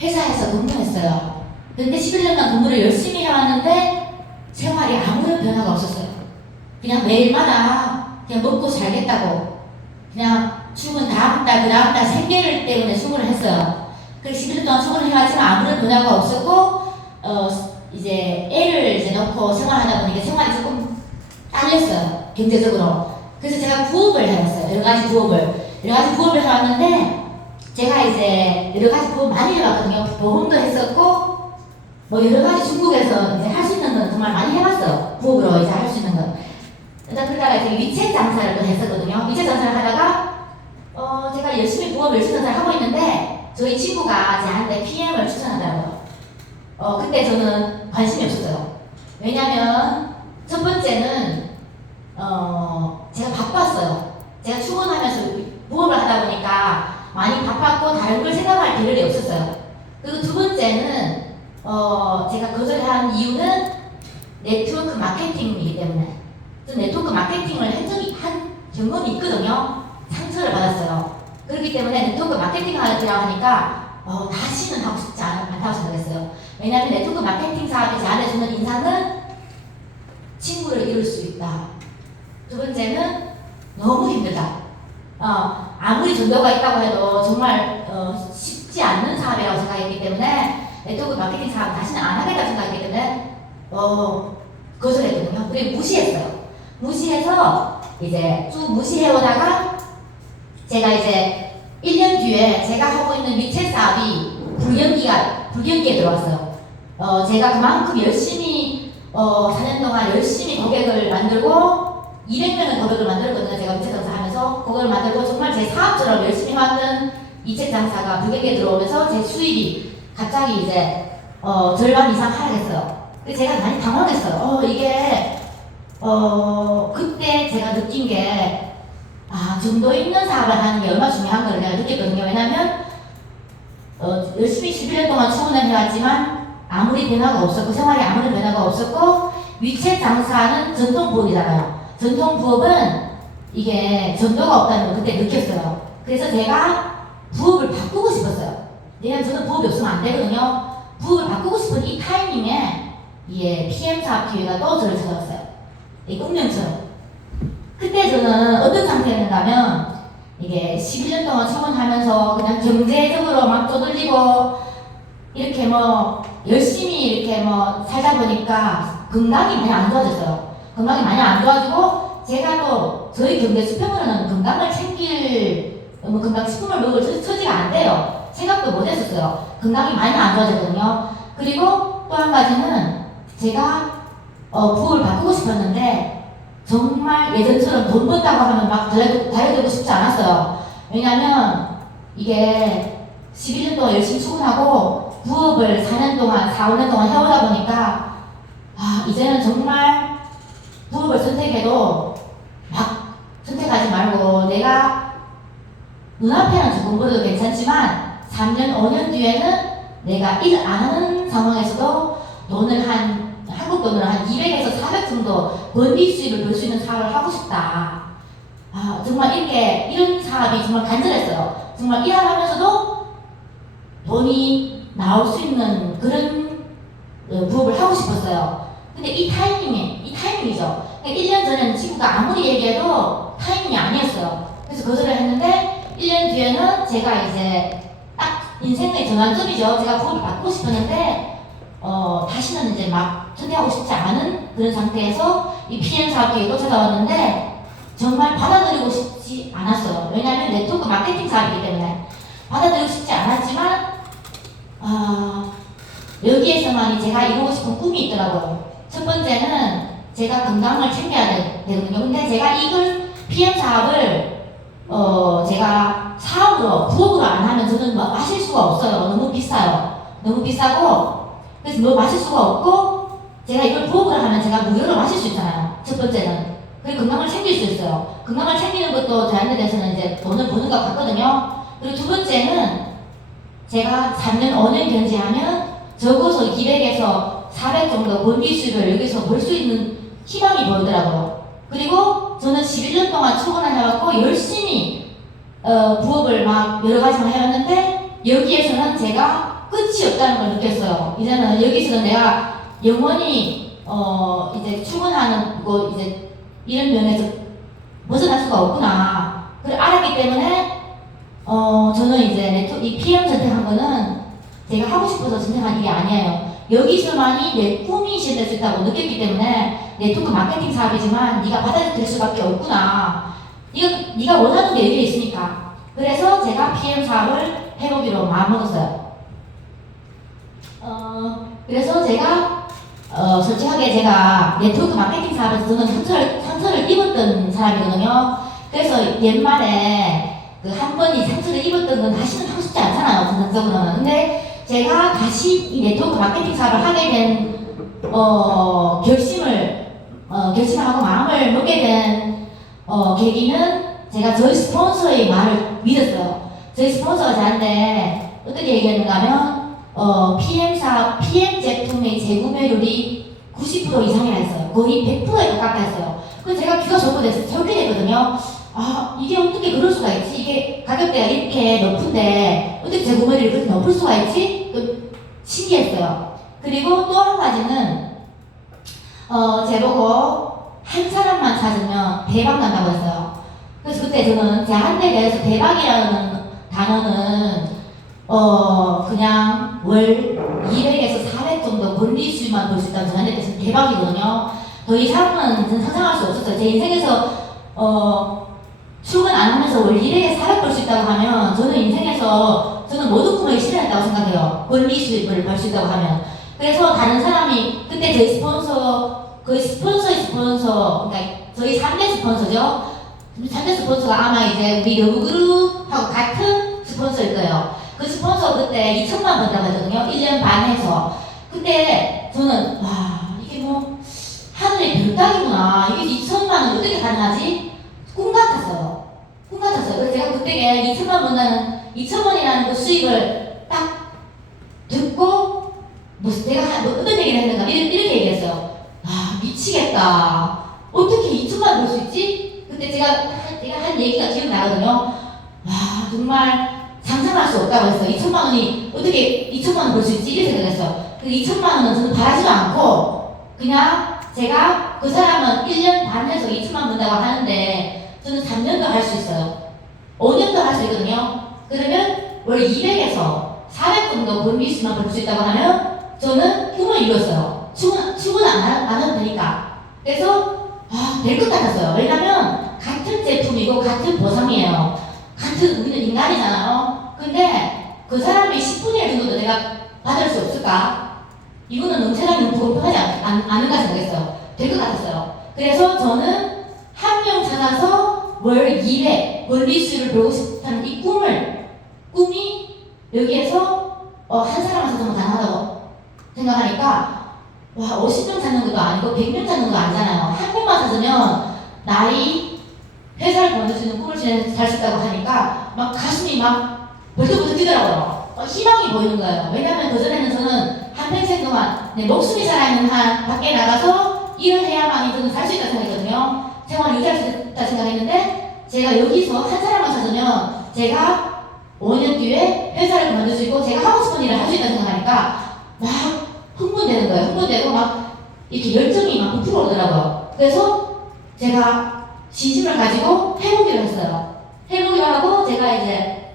회사에서 근무했어요. 근데 11년간 근무를 열심히 해왔는데 생활이 아무런 변화가 없었어요. 그냥 매일마다 그냥 먹고 살겠다고 그냥 출근 다음 달, 그 다음 달 생계를 때문에 출근을 했어요. 그래서 11년 동안 출근을 해왔지만 아무런 변화가 없었고, 이제 애를 이제 넣고 생활하다 보니까 생활이 조금 딸렸어요. 경제적으로. 그래서 제가 부업을 해봤어요. 여러 가지 부업을 해왔는데, 제가 이제 여러 가지 부업 많이 해봤거든요. 보험도 했었고, 뭐 여러 가지 중국에서 이제 할 수 있는 건 정말 많이 해봤어요. 부업으로 이제 할 수 있는 건. 일단 그러다가 이제 위챗 장사를 또 했었거든요. 위챗 장사를 하다가, 제가 열심히 부업을 위챗 장사를 하고 있는데, 저희 친구가 저한테 PM을 추천하더라고요. 그때 저는 관심이 없었어요. 왜냐면, 첫 번째는, 제가 바빴어요. 제가 출근하면서 부업을 하다 보니까 많이 바빴고 다른 걸 생각할 겨를이 없었어요. 그리고 두 번째는, 제가 거절한 이유는 네트워크 마케팅이기 때문에. 저 네트워크 마케팅을 한 경험이 있거든요. 상처를 받았어요. 그렇기 때문에 네트워크 마케팅을 하려고 하니까, 다시는 하고 싶지 않다고 생각했어요. 왜냐하면 네트워크 마케팅 사업이 저한테 주는 인상은 친구를 이룰 수 있다. 두 번째는 너무 힘들다. 아무리 전도가 있다고 해도 정말 쉽지 않는 사업이라고 생각했기 때문에 네트워크 마케팅 사업 다시는 안 하겠다 생각했기 때문에 거절했거든요. 그리고 무시했어요. 무시해서 이제 쭉 무시해오다가 제가 이제 1년 뒤에 제가 하고 있는 위챗 사업이 불경기에 들어왔어요. 제가 그만큼 열심히 4년 동안 열심히 고객을 만들고 200명의 고객을 만들었거든요. 제가 위챗 장사 하면서 고객을 만들고 정말 제 사업처럼 열심히 하던 위챗 장사가 불경기에 들어오면서 제 수입이 갑자기 이제 절반 이상 하락했어요. 그래서 제가 많이 당황했어요. 이게 그때 제가 느낀 게 점도 있는 사업을 하는 게 얼마나 중요한 걸 내가 느꼈거든요. 왜냐면 열심히 11년 동안 출근을 해왔지만 아무리 변화가 없었고 생활에 아무런 변화가 없었고 위챗 장사는 전통 부업이잖아요. 전통 부업은 이게 전도가 없다는 걸 그때 느꼈어요. 그래서 제가 부업을 바꾸고 싶었어요. 왜냐면 저는 부업이 없으면 안 되거든요. 부업을 바꾸고 싶은 이 타이밍에 PM 사업 기회가 또 저를 찾아왔어요. 이 운명처럼. 그때 저는 어떤 상태였는가 하면 이게 11년 동안 출근하면서 그냥 경제적으로 막 쪼들리고 이렇게 뭐 열심히 이렇게 뭐 살다 보니까 건강이 많이 안 좋아졌어요. 건강이 많이 안 좋아지고 제가 또 저희 경제 수평으로는 건강을 챙길 건강식품을 먹을 처지가 안 돼요. 생각도 못 했었어요. 건강이 많이 안 좋아졌거든요. 그리고 또 한 가지는 제가 부업을 바꾸고 싶었는데 정말 예전처럼 돈 번다고 하면 막 달려들고 싶지 않았어요. 왜냐면 이게 11년 동안 열심히 출근하고 부업을 4년 동안, 4, 5년 동안 해오다 보니까 이제는 정말 부업을 선택해도 막 선택하지 말고 내가 눈앞에는 조금 벌어도 괜찮지만 3년, 5년 뒤에는 내가 일 안 하는 상황에서도 돈을 한국 돈으로 한 200에서 400 정도 번비 수입을 벌 수 있는 사업을 하고 싶다. 정말 이런 사업이 정말 간절했어요. 정말 일하면서도 돈이 나올 수 있는 그런 부업을 하고 싶었어요. 근데 이 타이밍이죠. 1년 전에는 친구가 아무리 얘기해도 타이밍이 아니었어요. 그래서 거절을 했는데 1년 뒤에는 제가 이제 딱 인생의 전환점이죠. 제가 부업을 바꾸고 싶었는데 다시는 이제 막 선택하고 싶지 않은 그런 상태에서 이 PM 사업 기회도 찾아왔는데 정말 받아들이고 싶지 않았어요. 왜냐하면 네트워크 마케팅 사업이기 때문에 받아들이고 싶지 않았지만 여기에서만이 제가 이루고 싶은 꿈이 있더라고요. 첫 번째는 제가 건강을 챙겨야 되거든요. 근데 제가 이걸 PM 사업을 제가 사업으로 부업으로 안 하면 저는 마실 수가 없어요. 너무 비싸요. 너무 비싸고 그래서 뭐 마실 수가 없고 제가 이걸 부업을 하면 제가 무료로 마실 수 있잖아요. 첫 번째는. 그리고 건강을 챙길 수 있어요. 건강을 챙기는 것도 저한테 대해서는 이제 돈을 버는 것 같거든요. 그리고 두 번째는 제가 3년, 5년 견지하면 적어서 200에서 400 정도 번비 수입을 여기서 벌 수 있는 희망이 보이더라고요. 그리고 저는 11년 동안 출근을 해갖고 열심히 부업을 막 여러 가지만 해왔는데 여기에서는 제가 끝이 없다는 걸 느꼈어요. 이제는 여기서는 내가 영원히 이제 출근하는 거 이제 이런 면에서 벗어날 수가 없구나. 그걸 알았기 때문에 저는 이제 이 PM 선택한 거는 제가 하고 싶어서 선택한 일이 아니에요. 여기서만이 내 꿈이 실현될 수 있다고 느꼈기 때문에 네트워크 마케팅 사업이지만 네가 받아들일 수밖에 없구나. 네가 원하는 게 여기에 있으니까. 그래서 제가 PM 사업을 해보기로 마음먹었어요. 그래서 제가 솔직하게 제가 네트워크 마케팅 사업에서 저는 상처를 입었던 사람이거든요. 그래서 옛말에 그 한 번이 상처를 입었던 건 다시는 하고 싶지 않잖아요, 전반적으로는. 근데 제가 다시 이 네트워크 마케팅 사업을 하게 된 결심하고 마음을 먹게 된 계기는 제가 저희 스폰서의 말을 믿었어요. 저희 스폰서가 저한테 어떻게 얘기했는가 하면 PM 제품의 재구매율이 90% 이상이라 했어요. 거의 100%에 가깝다 했어요. 그래서 제가 귀가 절게 됐거든요. 아, 이게 어떻게 그럴 수가 있지? 이게 가격대가 이렇게 높은데 어떻게 재구매율이 그렇게 높을 수가 있지? 또 신기했어요. 그리고 또 한 가지는 제보고 한 사람만 찾으면 대박 난다고 했어요. 그래서 그때 저는 제 한대에 대해서 대박이라는 단어는 그냥 월 200에서 400 정도 권리수만 볼 수 있다면 저한테 대해서 대박이거든요. 더 이상은 저는 상상할 수 없었어요. 제 인생에서 출근 안 하면서 월 200에서 400 볼 수 있다고 하면 저는 인생에서 저는 모든 꿈을 실현했다고 생각해요. 권리 수입을 벌 수 있다고 하면. 그래서 다른 사람이 그때 저희 스폰서, 그러니까 저희 3대 스폰서죠. 3대 스폰서가 아마 이제 우리 여그룹하고 같은 스폰서일 거예요. 그 스폰서 그때 2천만 번다고 했거든요. 1년 반 해서. 그때 저는 와, 이게 뭐 하늘의 별 따기구나. 이게 2천만 원 어떻게 가능하지? 꿈 같았어요. 그래서 제가 그때 2천만 번다는 2천원이라는 그 수익을 딱 듣고 내가 어떤 얘기를 했는가 이렇게 얘기했어요. 아, 미치겠다. 어떻게 2천만 벌 수 있지? 그때 제가 한 얘기가 기억나거든요. 와, 정말 상상할 수 없다고 했어요. 2천만 원이 어떻게 2천만 원 벌 수 있지? 이렇게 생각했어요. 그 2천만 원은 저는 바라지도 않고 그냥 제가 그 사람은 1년 반 해서 2천만 번다고 하는데 저는 3년도 할 수 있어요. 5년도 할 수 있거든요. 그러면 월 200에서 400 정도 권리수만 벌 수 있다고 하면 저는 꿈을 이뤘어요. 출근 안 해도 되니까. 그래서 될 것 같았어요. 왜냐면 같은 제품이고 같은 보상이에요. 우리는 인간이잖아요. 근데 그 사람이 10분의 1 정도도 내가 받을 수 없을까? 이거는 너무 세상이 불공평하지 않은가 생각했어요. 될 것 같았어요. 그래서 저는 한 명 찾아서 월 200 권리수를 벌고 싶다는 이 꿈이 여기에서 한 사람만 찾으면 가능하다고 생각하니까 와, 50명 찾는 것도 아니고 100명 찾는 것도 아니잖아요. 한 명만 찾으면 나이, 회사를 건드리는 꿈을 잘 수 있다고 하니까 막 가슴이 막 벌떡벌떡 뛰더라고요. 희망이 보이는 거예요. 왜냐면 그전에는 저는 한평생 동안 내 목숨이 살아있는 한 밖에 나가서 일을 해야만이 저는 살 수 있다고 생각했거든요. 생활을 유지할 수 있다고 생각했는데 제가 여기서 한 사람만 찾으면 제가 5년 뒤에 회사를 그만둘 수 있고 제가 하고 싶은 일을 할 수 있다고 생각하니까 막 흥분되는 거예요. 흥분되고 막 이렇게 열정이 막 부풀어 오더라고요. 그래서 제가 진심을 가지고 해보기로 했어요. 해보기로 하고 제가 이제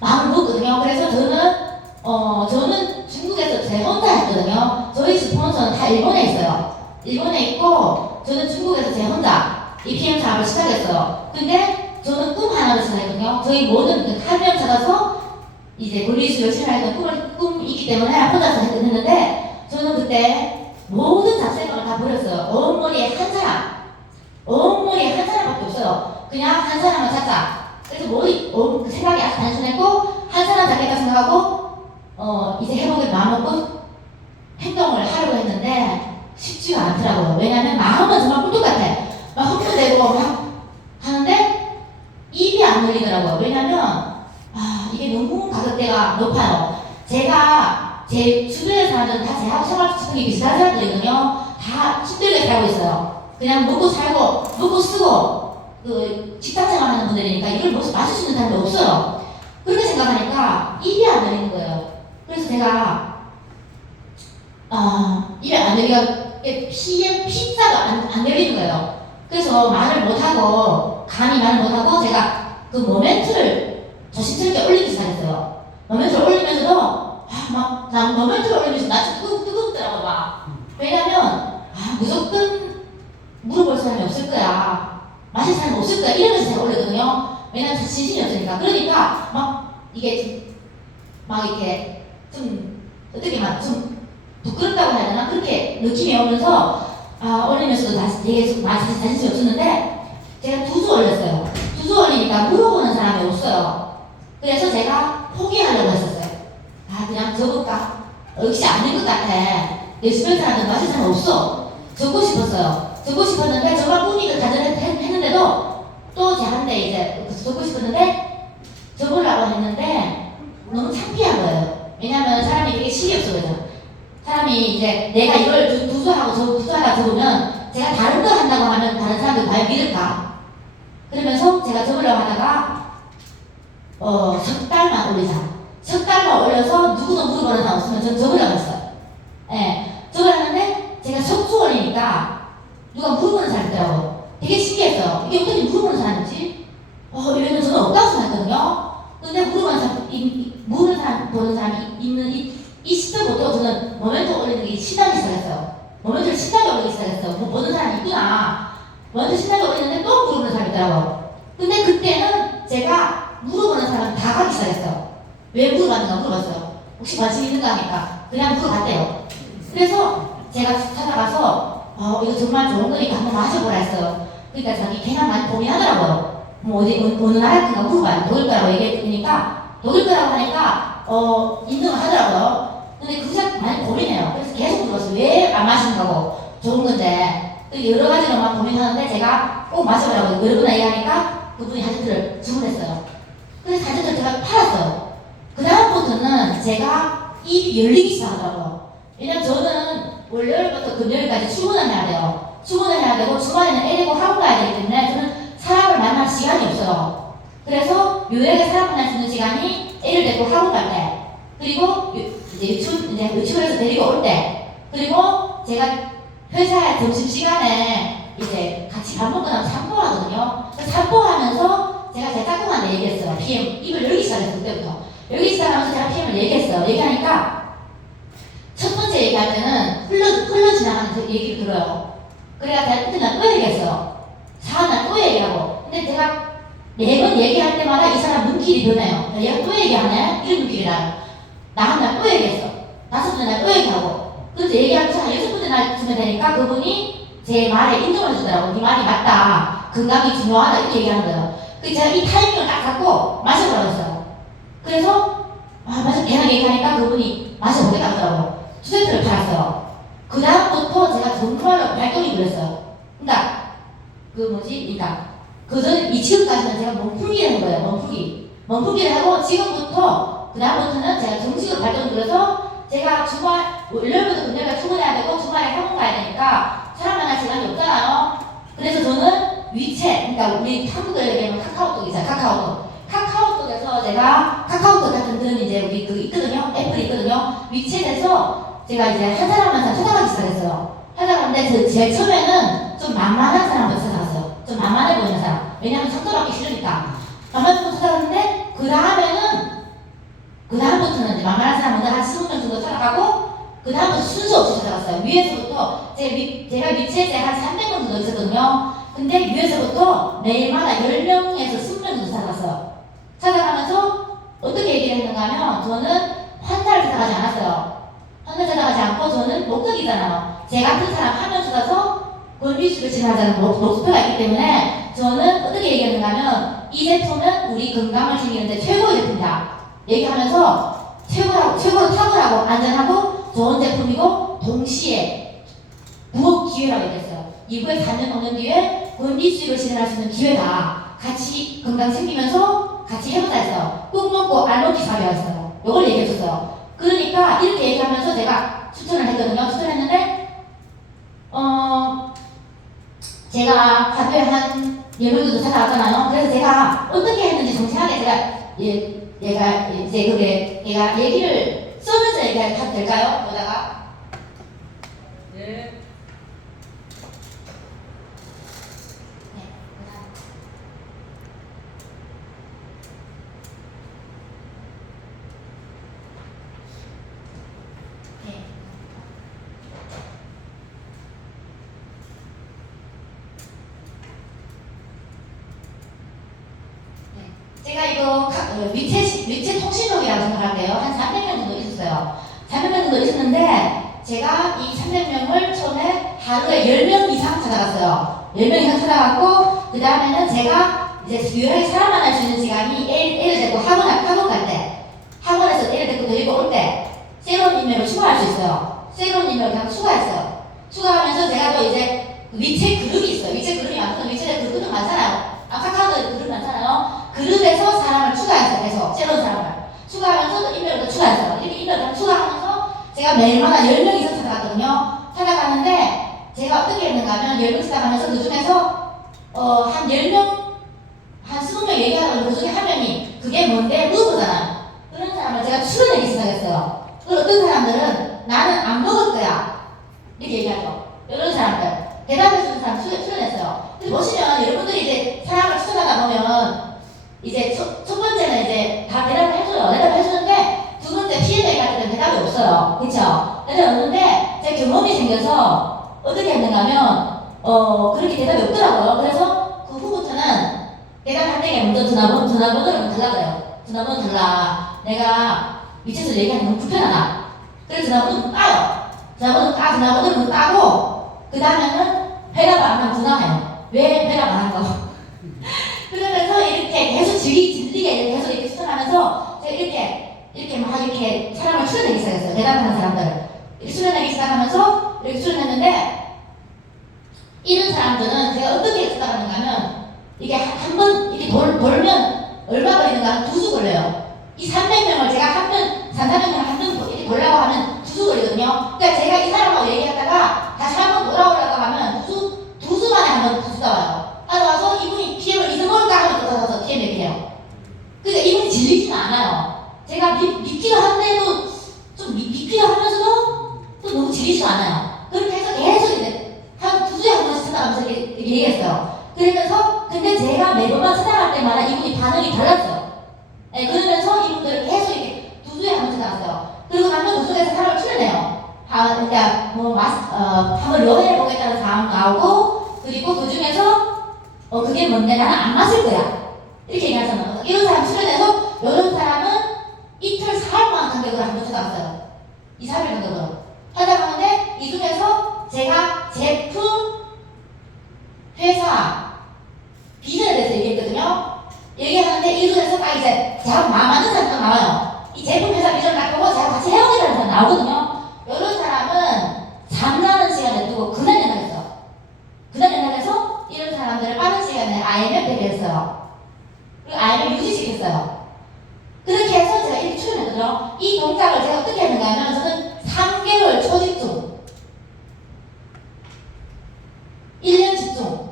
마음을 먹거든요. 그래서 저는 중국에서 제 혼자 했거든요. 저희 스폰서는 다 일본에 있어요. 일본에 있고 저는 중국에서 제 혼자 이 PM 사업을 시작했어요. 근데 저는 꿈 하나를 시작했거든요. 저희 모든 한 명 찾아서 이제 권리수 열심히 하던 꿈이 있기 때문에 혼자서 했는데 저는 그때 모든 잡생각을 다 버렸어요. 온 머리에 한 사람밖에 없어요. 그냥 한 사람만 찾자. 그래서 그 생각이 아주 단순했고 한 사람 잡겠다 생각하고 이제 해보길 마음먹고 행동을 하려고 했는데 쉽지가 않더라고요. 왜냐면 마음은 정말 꿀떡 같아. 막 흥분되고 막 하는데 입이 안 열리더라고요. 왜냐면 이게 너무 가격대가 높아요. 제가 제 주변의 사람들은 다 제하고 생활수준이 비슷한 사람들이거든요. 다 힘들게 살고 있어요. 그냥 먹고 살고 먹고 쓰고 그 직장생활 하는 분들이니까 이걸 마실 수 있는 사람이 없어요. 그렇게 생각하니까 입이 안 열리는 거예요. 그래서 제가 입이 안 열리가 피자도 안 열리는 거예요. 그래서 말을 못하고 감히 말을 못하고 제가 그 모멘트를 조심스럽게 올리기 시작했어요. 모멘트를 올리면서도 나 모멘트를 올리면서 나 좀 뜨겁더라고 막. 왜냐면 무조건 물어볼 사람이 없을 거야. 마실 사람이 없을 거야. 이러면서 제가 올렸거든요. 왜냐면 진심이 없으니까. 그러니까 이게 이렇게 좀 어떻게 좀 부끄럽다고 해야 되나? 그렇게 느낌이 오면서 올리면서도 되게 자신심이 없었는데 제가 2주 올렸어요. 2주 올리니까 물어보는 사람이 없어요. 그래서 제가 포기하려고 했었어요. 그냥 적을까? 역시 아닌 것 같아. 내 주변 사람들 마실 사람 없어. 적고 싶었어요. 적고 싶었는데 정말 꿈이 가져했는데도 또 제한테 이제 적고 싶었는데 적으려고 했는데 너무 창피한 거예요. 왜냐면 사람이 되게 실이 없어 그래서 사람이 이제 내가 이걸 두수하고 두수하다 적으면 제가 다른 걸 한다고 하면 다른 사람들 과연 믿을까? 그러면서 제가 적으려고 하다가 석 달만 올리자. 석 달만 올려서 누구도 물어보는 사람 없으면 전 적으려고 했어요. 적으려고 했는데 제가 석주 올리니까 누가 물어보는 사람이 있더라고요. 되게 신기했어요. 이게 어떻게 물어보는 사람이지? 이거는 저는 없다고 생각했거든요. 근데 물어보는 사람, 보는 사람이 있는 이 시점부터 저는 모멘트 올리는 게 신나기 시작했어요. 모멘트를 신나게 올리기 시작했어요. 보는 사람이 있구나. 모멘트 신나게 올리는데 또 물어보는 사람이 있더라고요. 근데 그때는 제가 물어보는 사람 다 가기 시작했어요. 왜 물어봤는가 물어봤어요. 혹시 관심 있는가 하니까 그냥 물어봤대요. 그래서 제가 찾아가서 이거 정말 좋은 거니까 한번 마셔보라 했어요. 그러니까 자기 걔가 많이 고민하더라고요. 어느 나라 건가 물어봐요. 독일 거라고 얘기했으니까 독일 거라고 하니까 인정을 하더라고요. 근데 그냥 많이 고민해요. 그래서 계속 물어봤어요. 왜 안 마시는 거고 좋은 건데 여러 가지로 막 고민하는데 제가 꼭 마셔보라고 여러 번 얘기하니까 그분이 하진트를 주문했어요. 그래서 하진트를 제가 팔았어요. 그 다음부터는 제가 입이 열리기 시작하더라고요. 왜냐면 저는 월요일부터 금요일까지 출근을 해야 돼요. 출근을 해야 되고 주말에는 애 데리고 학원 가야 되기 때문에 저는 사람을 만날 시간이 없어요. 그래서 유일하게 사람 만날 수 있는 시간이 애를 데리고 학원 갈 때, 그리고 이제 유치원에서 데리고 올 때, 그리고 제가 회사에 점심시간에 이제 같이 밥 먹고 나면 산보하거든요. 산보하면서 제가 제 짝꿍한테 얘기했어요. PM, 입을 열기 시작했어요. 그때부터. 열기 시작하면서 제가 PM을 얘기했어요. 얘기하니까 첫 번째 얘기할 때는 흘러 지나가는 얘기를 들어요. 그래야 제가 그때는 또 얘기했어요. 4날 또 얘기하고. 근데 제가 매번 얘기할 때마다 이 사람 눈길이 변해요. 얘가 또 얘기하네? 이런 눈길이 나요. 나 한 날 또 얘기했어. 5번째 날 또 얘기하고. 그래서 얘기하면서 한 6번째 날쯤에 되니까 그분이 제 말에 인정을 해주더라고. 네 말이 맞다. 건강이 중요하다. 이렇게 얘기하는 거예요. 그래서 제가 이 타이밍을 딱 잡고 마셔보라고 했어요. 그래서 걔랑 얘기하니까 그분이 마셔보겠다 하더라고요. 2세트를 팔았어요. 그 다음부터 제가 정말로 발동이 그랬어요. 그러니까 이 지금까지는 제가 몸풀기를 한 거예요. 몸풀기를 하고 지금부터 그 다음부터는 제가 정식으로 발동을 그려서 제가 월요일부터 금요일까지 출근해야 되고 주말에 학원 가야 되니까 사람 만날 시간이 없잖아요. 그래서 저는 그러니까 우리 한국에 얘기하면 카카오톡이잖아요. 카카오톡에서 제가 카카오톡 같은 데는 이제 우리 있거든요. 애플이 있거든요. 위챗에서 제가 이제 한 사람만 찾아가기 시작했어요. 찾아갔는데 제일 처음에는 좀 만만한 사람부터 찾아갔어요. 좀 만만해 보이는 사람. 왜냐면 상처받기 싫으니까. 만만한 사람 찾아갔는데 그 다음부터는 이제 만만한 사람은 한 20명 정도 찾아가고 그 다음부터 순서 없이 찾아갔어요. 위에서부터 제가 위챗에 한 300명 정도 있었거든요. 근데 위에서부터 매일마다 10명에서 20명 정도 찾아갔어요. 찾아가면서 어떻게 얘기를 했는가 하면 저는 환자를 찾아가지 않았어요. 환자 찾아가지 않고 저는 목적이잖아요. 제 같은 사람 한 명 찾아서 권리수를 진행하자는 목표가 있기 때문에 저는 어떻게 얘기했는가 하면 이 제품은 우리 건강을 챙기는데 최고의 제품이다. 얘기하면서 최고로 탁월하고 안전하고 좋은 제품이고 동시에 부업 기회라고 얘기했어요. 이후에 4년 5년 뒤에 권리수익을 실현할 수 있는 기회다. 같이 건강 챙기면서 같이 해보자 했어요. 꼭 먹고 알 먹기 사회가 했어요. 이걸 얘기해줬어요. 그러니까 이렇게 얘기하면서 제가 추천을 했거든요. 추천했는데 제가 학교에 한 10명 정도 찾아왔잖아요. 그래서 제가 어떻게 했는지 정확하게 제가 얘가 이제 그게 얘가 얘기를 써면서 얘기해도 될까요? 보다가 네. 제가 이거 위치 통신록이라고 생각할게요. 한 300명 정도 있었어요. 300명 정도 있었는데 제가 이 300명을 처음에 하루에 10명 이상 찾아갔어요. 10명 이상 찾아갔고 그 다음에는 제가 이제 유일하게 사람 만날 수 있는 시간이 애를 데리고 학원 갈 때, 학원에서 애를 데리고 데리고 올 때 새로운 인맥을 추가할 수 있어요. 새로운 인맥을 그냥 추가했어요. 추가하면서 제가 또 이제 위치 그룹이 있어요. 위치 그룹이 많거든요. 위치에 그룹도 많잖아요. 카카오도 그룹 많잖아요. 그룹에서 사람을 추가했어요. 계속 새로운 사람을 추가하면서 또 인맥을 또 추가했어요. 이렇게 인맥을 추가하면서 제가 매일마다 10명 이상 찾아갔거든요. 찾아갔는데 제가 어떻게 했는가 하면 10명 찾아가면서 그 중에서 한 10명 한 20명 얘기하다가 그 중에 한 명이 그게 뭔데 물어보잖아요. 그런 사람을 제가 출연하기 시작했어요. 그리고 어떤 사람들은 나는 안 먹을 거야 이렇게 얘기하죠. 이런 사람들 대답해주는 사람 출연했어요. 근데 보시면 여러분들이 이제 사람을 추천하다 보면 이제 첫 번째는 이제 다 대답을 해줘요. 대답을 해주는데 두 번째 피해 얘기할 때는 대답이 없어요. 그쵸? 대답이 없는데 제 경험이 생겨서 어떻게 했는가 하면 그렇게 대답이 없더라고요. 그래서 그 후부터는 대답할 때 먼저 전화번호를 달라 그래요. 전화번호 달라. 내가 위치에서 얘기하는 건 불편하다. 그래서 전화번호 따요. 전화번호를 따고 그 다음에는 회답 안 하면 전화해요. 왜 회답 안 한다고? 그러면서 이렇게 계속 질리게 계속 이렇게 추천하면서 제가 이렇게 막 이렇게 사람을 출연하기 시작했어요. 대답하는 사람들 이렇게 출연하기 시작하면서 이렇게 출연했는데 이런 사람들은 제가 어떻게 생각하는가 하면 이게 한 번 이렇게 돌면 얼마 걸리는가 하면 2주 걸려요. 이 300명을 제가 한 번, 300명을 한 번 이렇게 돌라고 하면 2주 걸리거든요. 그러니까 제가 이 사람하고 얘기하다가 다시 한 번 돌아오려고 하면 2주 만에 한 번 다시 나와요. 와서 이분이 PM을 잊어먹을까 하면 또 가서 PM 얘기해요. 그러니까 이분이 질리지는 않아요. 제가 믿기도 한데도 좀 믿기도 하면서도 또 너무 질리지도 않아요. 그렇게 해서 계속 이제 한 2주에 한 번씩 찾아가면서 이렇게 얘기했어요. 그러면서 근데 제가 매번만 찾아갈 때마다 이분이 반응이 달랐어요. 네, 그러면서 이분들을 계속 이렇게 2주에 한 번씩 찾아갔어요. 그리고 나면 그중에서 사람을 출연해요. 그러니까 한번 연애해보겠다는 사람 나오고 그리고 그 중에서 그게 뭔데 나는 안 맞을 거야 이렇게 얘기하잖아요. 이런 사람 출연해서 이런 사람은 이틀 4일만 간격으로 한 번 찾아갔어요. 2, 3일 간격으로 찾아가는데 이 중에서 제가 제품, 회사, 비전에 대해서 얘기했거든요. 얘기하는데 이 중에서 딱 이제 제가 맞는 사람도 나와요. 이 제품, 회사, 비전을 딱 보고 제가 같이 해보겠다는 사람 나오거든요. 이런 사람은 잠자는 시간에 두고 그날 연락했어요. 그날 연락해서 이런 사람들을 빠른 시간에 IMF 대비했어요. 그리고 IMF 유지시켰어요. 그렇게 해서 제가 이렇게 출연했거든요. 이 동작을 제가 어떻게 했는가 하면 저는 3개월 초집중 1년 집중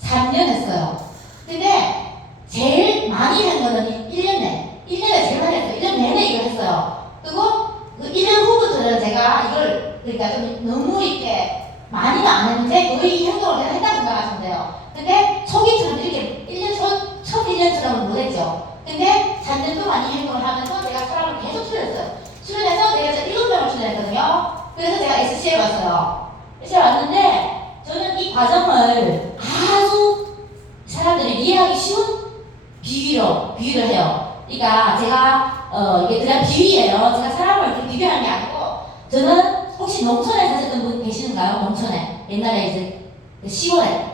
3년 했어요. 근데 제일 많이 한 거는 1년 내 1년에 제일 많이 했어요. 1년 내내 이걸 했어요. 그리고 그 1년 후부터는 제가 이걸 그러니까 좀 너무 이렇게 많이는 안 했는데 거의 이 행동을 그냥 했다고 생각하시면 돼요. 근데 초기처럼 이렇게 1년 첫 1년처럼은 못했죠. 근데 3년 동안 이 행동을 하면서 제가 사람을 계속 출연했어요. 출연해서 제가 7명을 출연했거든요. 그래서 제가 SC에 왔어요. SC에 왔는데 저는 이 과정을 아주 사람들이 이해하기 쉬운 비유를 해요. 그러니까 제가 이게 그냥 비유예요. 제가 사람을 이렇게 비교하는 게 아니고 저는 혹시 농촌에 사셨던 분 계시는가요? 농촌에 옛날에 이제 시골에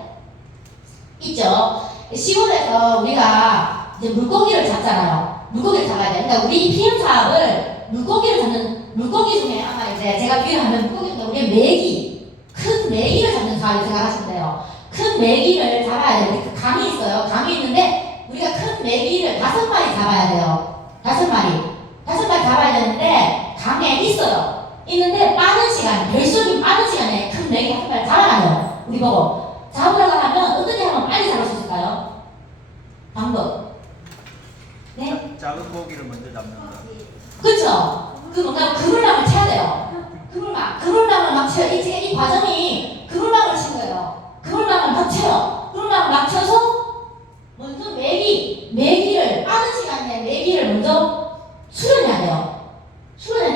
있죠. 시골에서 우리가 이제 물고기를 잡잖아요. 물고기를 잡아야 돼. 그러니까 우리 PM 사업을 물고기를 잡는 물고기 중에 아마 이제 제가 비유하면 물고기 중에 우리 메기 큰 메기를 잡는 사업을 생각하시면 돼요. 큰 메기를 잡아야 돼요. 우리 강이 있어요. 강이 있는데 우리가 큰 메기를 5마리 잡아야 돼요. 5마리 잡아야 되는데 강에 있어요. 있는데 빠른 시간, 별속이 빠른 시간에 큰 메기 한 마리 잡아가요. 우리 보고 잡으려고 하면 어떻게 하면 빨리 잡을 수 있을까요? 방법 그쵸? 그 뭔가 그물망을 쳐야 돼요. 그물망을 막 쳐요. 이 과정이 그물망을 친 거예요. 그물망을 막 쳐요. 그물망을 막 쳐서 먼저 매기를 빠른 시간 내에 매기를 먼저 수련해야 돼요.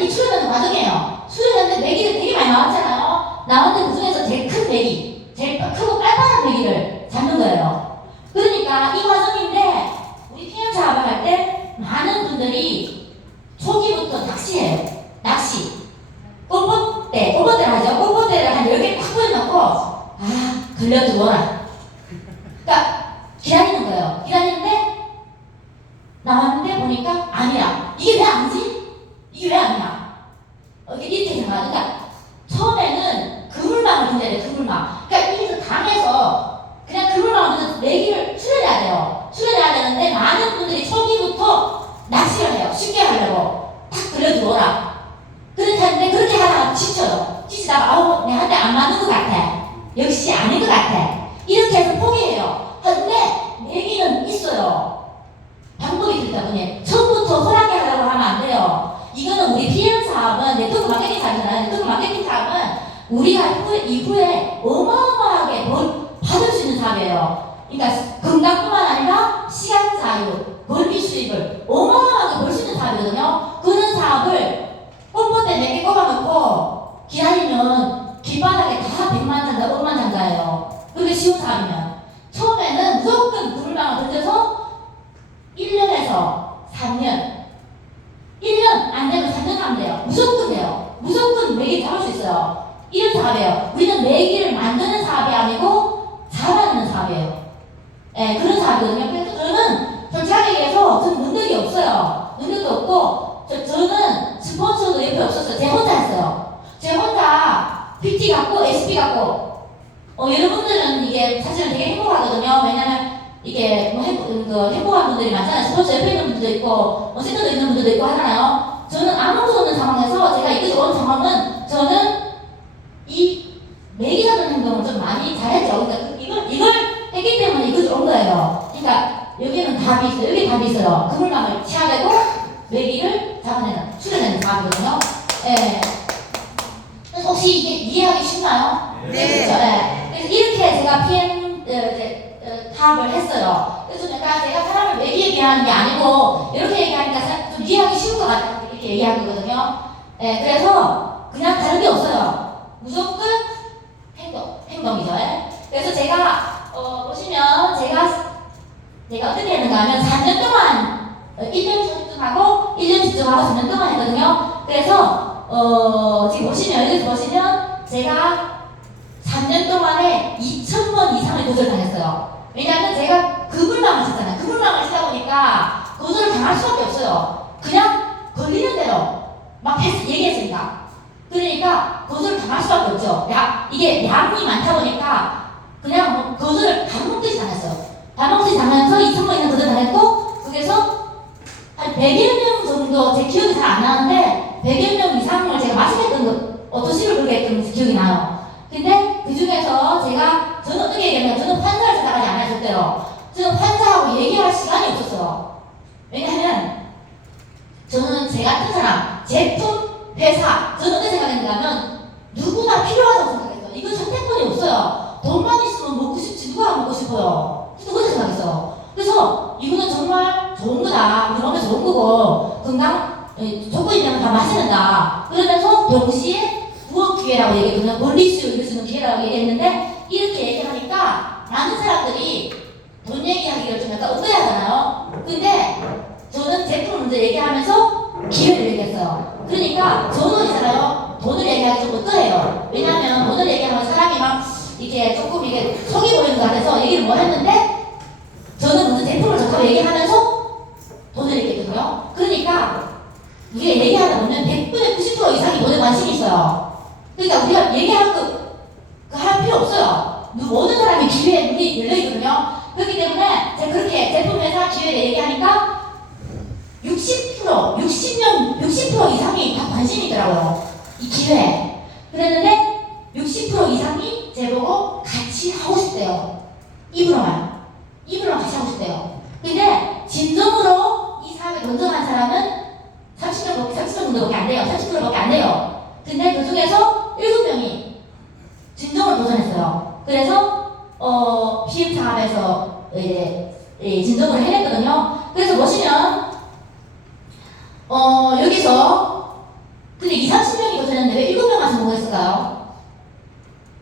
이 수련하는 과정이에요. 수련하는데 매기를 되게 많이 나왔잖아요. 나왔는데 그 중에서 제일 큰 매기, 제일 크고 빨간한 매기를 잡는 거예요. 그러니까 이 과정인데 우리 피연 작업을 할 때 많은 분들이 초기부터 낚시해요. 낚시. 꼴보대를 하죠. 꼴보대를 한 10개 탁 보여놓고 걸려 들어오라. 그러니까 기다리는 거예요. 기다리는데 나왔는데 보니까 아니야. 이게 왜 아니지? 이게 왜 아니야? 이렇게 생각하니까 그러니까 처음에는 그물망을 던져야 돼요. 그물망. 그러니까 이게 강해서 그냥 그물망을 내기를 수련해야 돼요. 수련해야 되는데 많은 분들이 초기부터 낚시를 해요. 쉽게 하려고. 탁 걸려 들어오라. 그렇게 그렇게 하다가 지쳐요. 지치다가 내한테 안 맞는 것 같아. 역시 아닌 것 같아. 이렇게 해서 포기해요. 근데 얘기는 있어요. 방법이 있다 보니 처음부터 허락해 하려고 하면 안 돼요. 이거는 우리 PM 사업은 네트워크 마케팅 사업이잖아요. 네트워크 마케팅 사업은 우리가 이후에 어마어마하게 받을 수 있는 사업이에요. 그러니까 건강뿐만 아니라 시간 자유, 벌기 수입을 어마어마하게 벌 수 있는 사업이거든요. 그런 사업을 꼴보대 4개 꼽아놓고 기다리면 길바닥에 다 100만 장자, 5만 장자예요. 그게 쉬운 사업이면. 처음에는 무조건 그물망을 던져서 1년에서 3년 1년 안 되면 3년 하면 돼요. 무조건 돼요. 무조건 매기 잡을 수 있어요. 이런 사업이에요. 우리는 매기를 만드는 사업이 아니고 잡아내는 사업이에요. 예, 그런 사업이거든요. 그래서 저는 솔직하게 얘기해서 저는 능력이 없어요. 능력도 없고 저는 스폰서도 옆에 없었어요. 제가 혼자 했어요. 제가 혼자 PT 갖고 SP 갖고 여러분들은 이게 사실은 되게 행복하거든요. 왜냐면 이게 행복한 분들이 많잖아요. 스포츠 옆에 있는 분들도 있고, 센터도 있는 분들도 있고 하잖아요. 저는 아무도 없는 상황에서 제가 이까지 온 상황은 저는 이 매기 잡는 행동을 좀 많이 잘했죠. 그러니까 이걸 했기 때문에 이것이 온 거예요. 그러니까 여기는 답이 있어요. 여기 답이 있어요. 그물망을 쳐야 되고 매기를 잡아내는, 수련하는 답이거든요. 예. 그래서 혹시 이게 이해하기 쉽나요? 네. 그렇죠? 예. 그래서 이렇게 제가 PM 타업을 했어요. 그래서 제가 사람을 매기 얘기하는 게 아니고 이렇게 얘기하니까 좀 이해하기 쉬운 것 같아서 이렇게 얘기한 거거든요. 예, 그래서 그냥 다른 게 없어요. 무조건 행동이죠. 예? 그래서 제가 보시면 제가 어떻게 했는가 하면 4년 동안 1년 집중하고 1년 집중하고 4년 동안 했거든요. 그래서 지금 보시면 여기서 보시면 제가 3년 동안에 2,000번 이상을 거절당했어요. 왜냐하면 제가 그물망을 쳤잖아요. 그물망을 치다 보니까 거절을 당할 수밖에 없어요. 그냥 걸리는 대로 막 얘기했으니까. 그러니까 거절을 당할 수밖에 없죠. 이게 양이 많다 보니까 그냥 거절을 밥 먹듯이 당했어요. 밥 먹듯이 당하면서 2,000번 이상 거절 당했고, 그래서 한 100여 명 정도, 제 기억이 잘 안 나는데 100여 명 이상을 제가 마시겠던 거, 도시를 그렇게 했던 기억이 나요. 근데 그 중에서 저는 어떻게 얘기하냐면, 저는 판사를 찾아가지 않아요, 절대로. 저는 판사하고 얘기할 시간이 없었어요. 왜냐하면, 저는 제 같은 사람, 제품, 회사, 저는 어떻게 생각했는가 하면, 누구나 필요하다고 생각했어요. 이건 선택권이 없어요. 돈만 있으면 먹고 싶지, 누가 안 먹고 싶어요. 저는 그렇게 생각했어요. 그래서, 이거는 정말 좋은 거다. 우리 몸에 좋은 거고, 조건이 되면 다 마셔야 된다. 그러면서, 동시에, 부업 기회라고 얘기했거든요. 멀리수 이룰 수 있는 기회라고 얘기했는데, 이렇게 얘기하니까 많은 사람들이 돈 얘기하기를 좀 약간 엉거하잖아요. 근데 저는 제품을 먼저 얘기하면서 기회를 얘기했어요. 그러니까 저는 있잖아요. 돈을 얘기하기 좀 엉거해요. 왜냐하면 돈을 얘기하면 사람이 막 이게 조금 이게 속이 보이는 것 같아서 얘기를 못 했는데, 저는 먼저 제품을 좋다고 얘기하면서 돈을 얘기했거든요. 그러니까 우리가 얘기하다 보면 100분의 90% 이상이 돈에 관심이 있어요. 그러니까 우리가 얘기할 할 필요 없어요. 모든 사람이 기회에 문이 열려있거든요. 그렇기 때문에 제가 그렇게 제품 회사 기회에 얘기하니까 60% 이상이 다 관심이 있더라고요. 이 기회에. 그랬는데 60% 이상이 제보고 같이 하고 싶대요. 입으로만 같이 하고 싶대요. 근데 진정으로 이 사업에 don정한 사람은 30명 정도밖에 안 돼요. 30%밖에 안 돼요. 근데 그 중에서 7명이 진정을 도전했어요. 그래서 PM 창업에서 이제 진정을 해냈거든요. 그래서 보시면 여기서 근데 20, 30명이 도전했는데 왜 7명만 성공했을까요?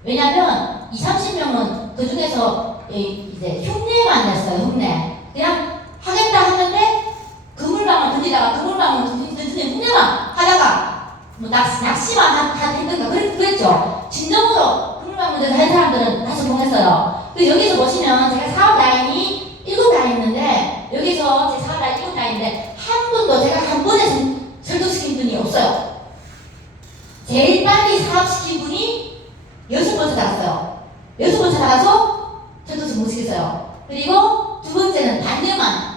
왜냐면 20, 30명은 그 중에서 이제 흉내만 냈어요. 흉내. 그냥 하겠다 했는데 그물망을 던지다가 그물망을 던지는 흉내만 하다가 뭐 낚시만 했던가 그랬죠. 진정으로 그물망 던져서 한 사람들은 다 성공했어요. 그래서 여기서 보시면 제가 사업 라인이 7라인 있는데 여기서 제 사업 라인 7라인인데 한 분도 제가 한 번에 설득시킨 분이 없어요. 제일 빨리 사업시킨 분이 6번째 나갔어요. 6번째 나가서 설득을 못 시켰어요. 그리고 두 번째는 반년만,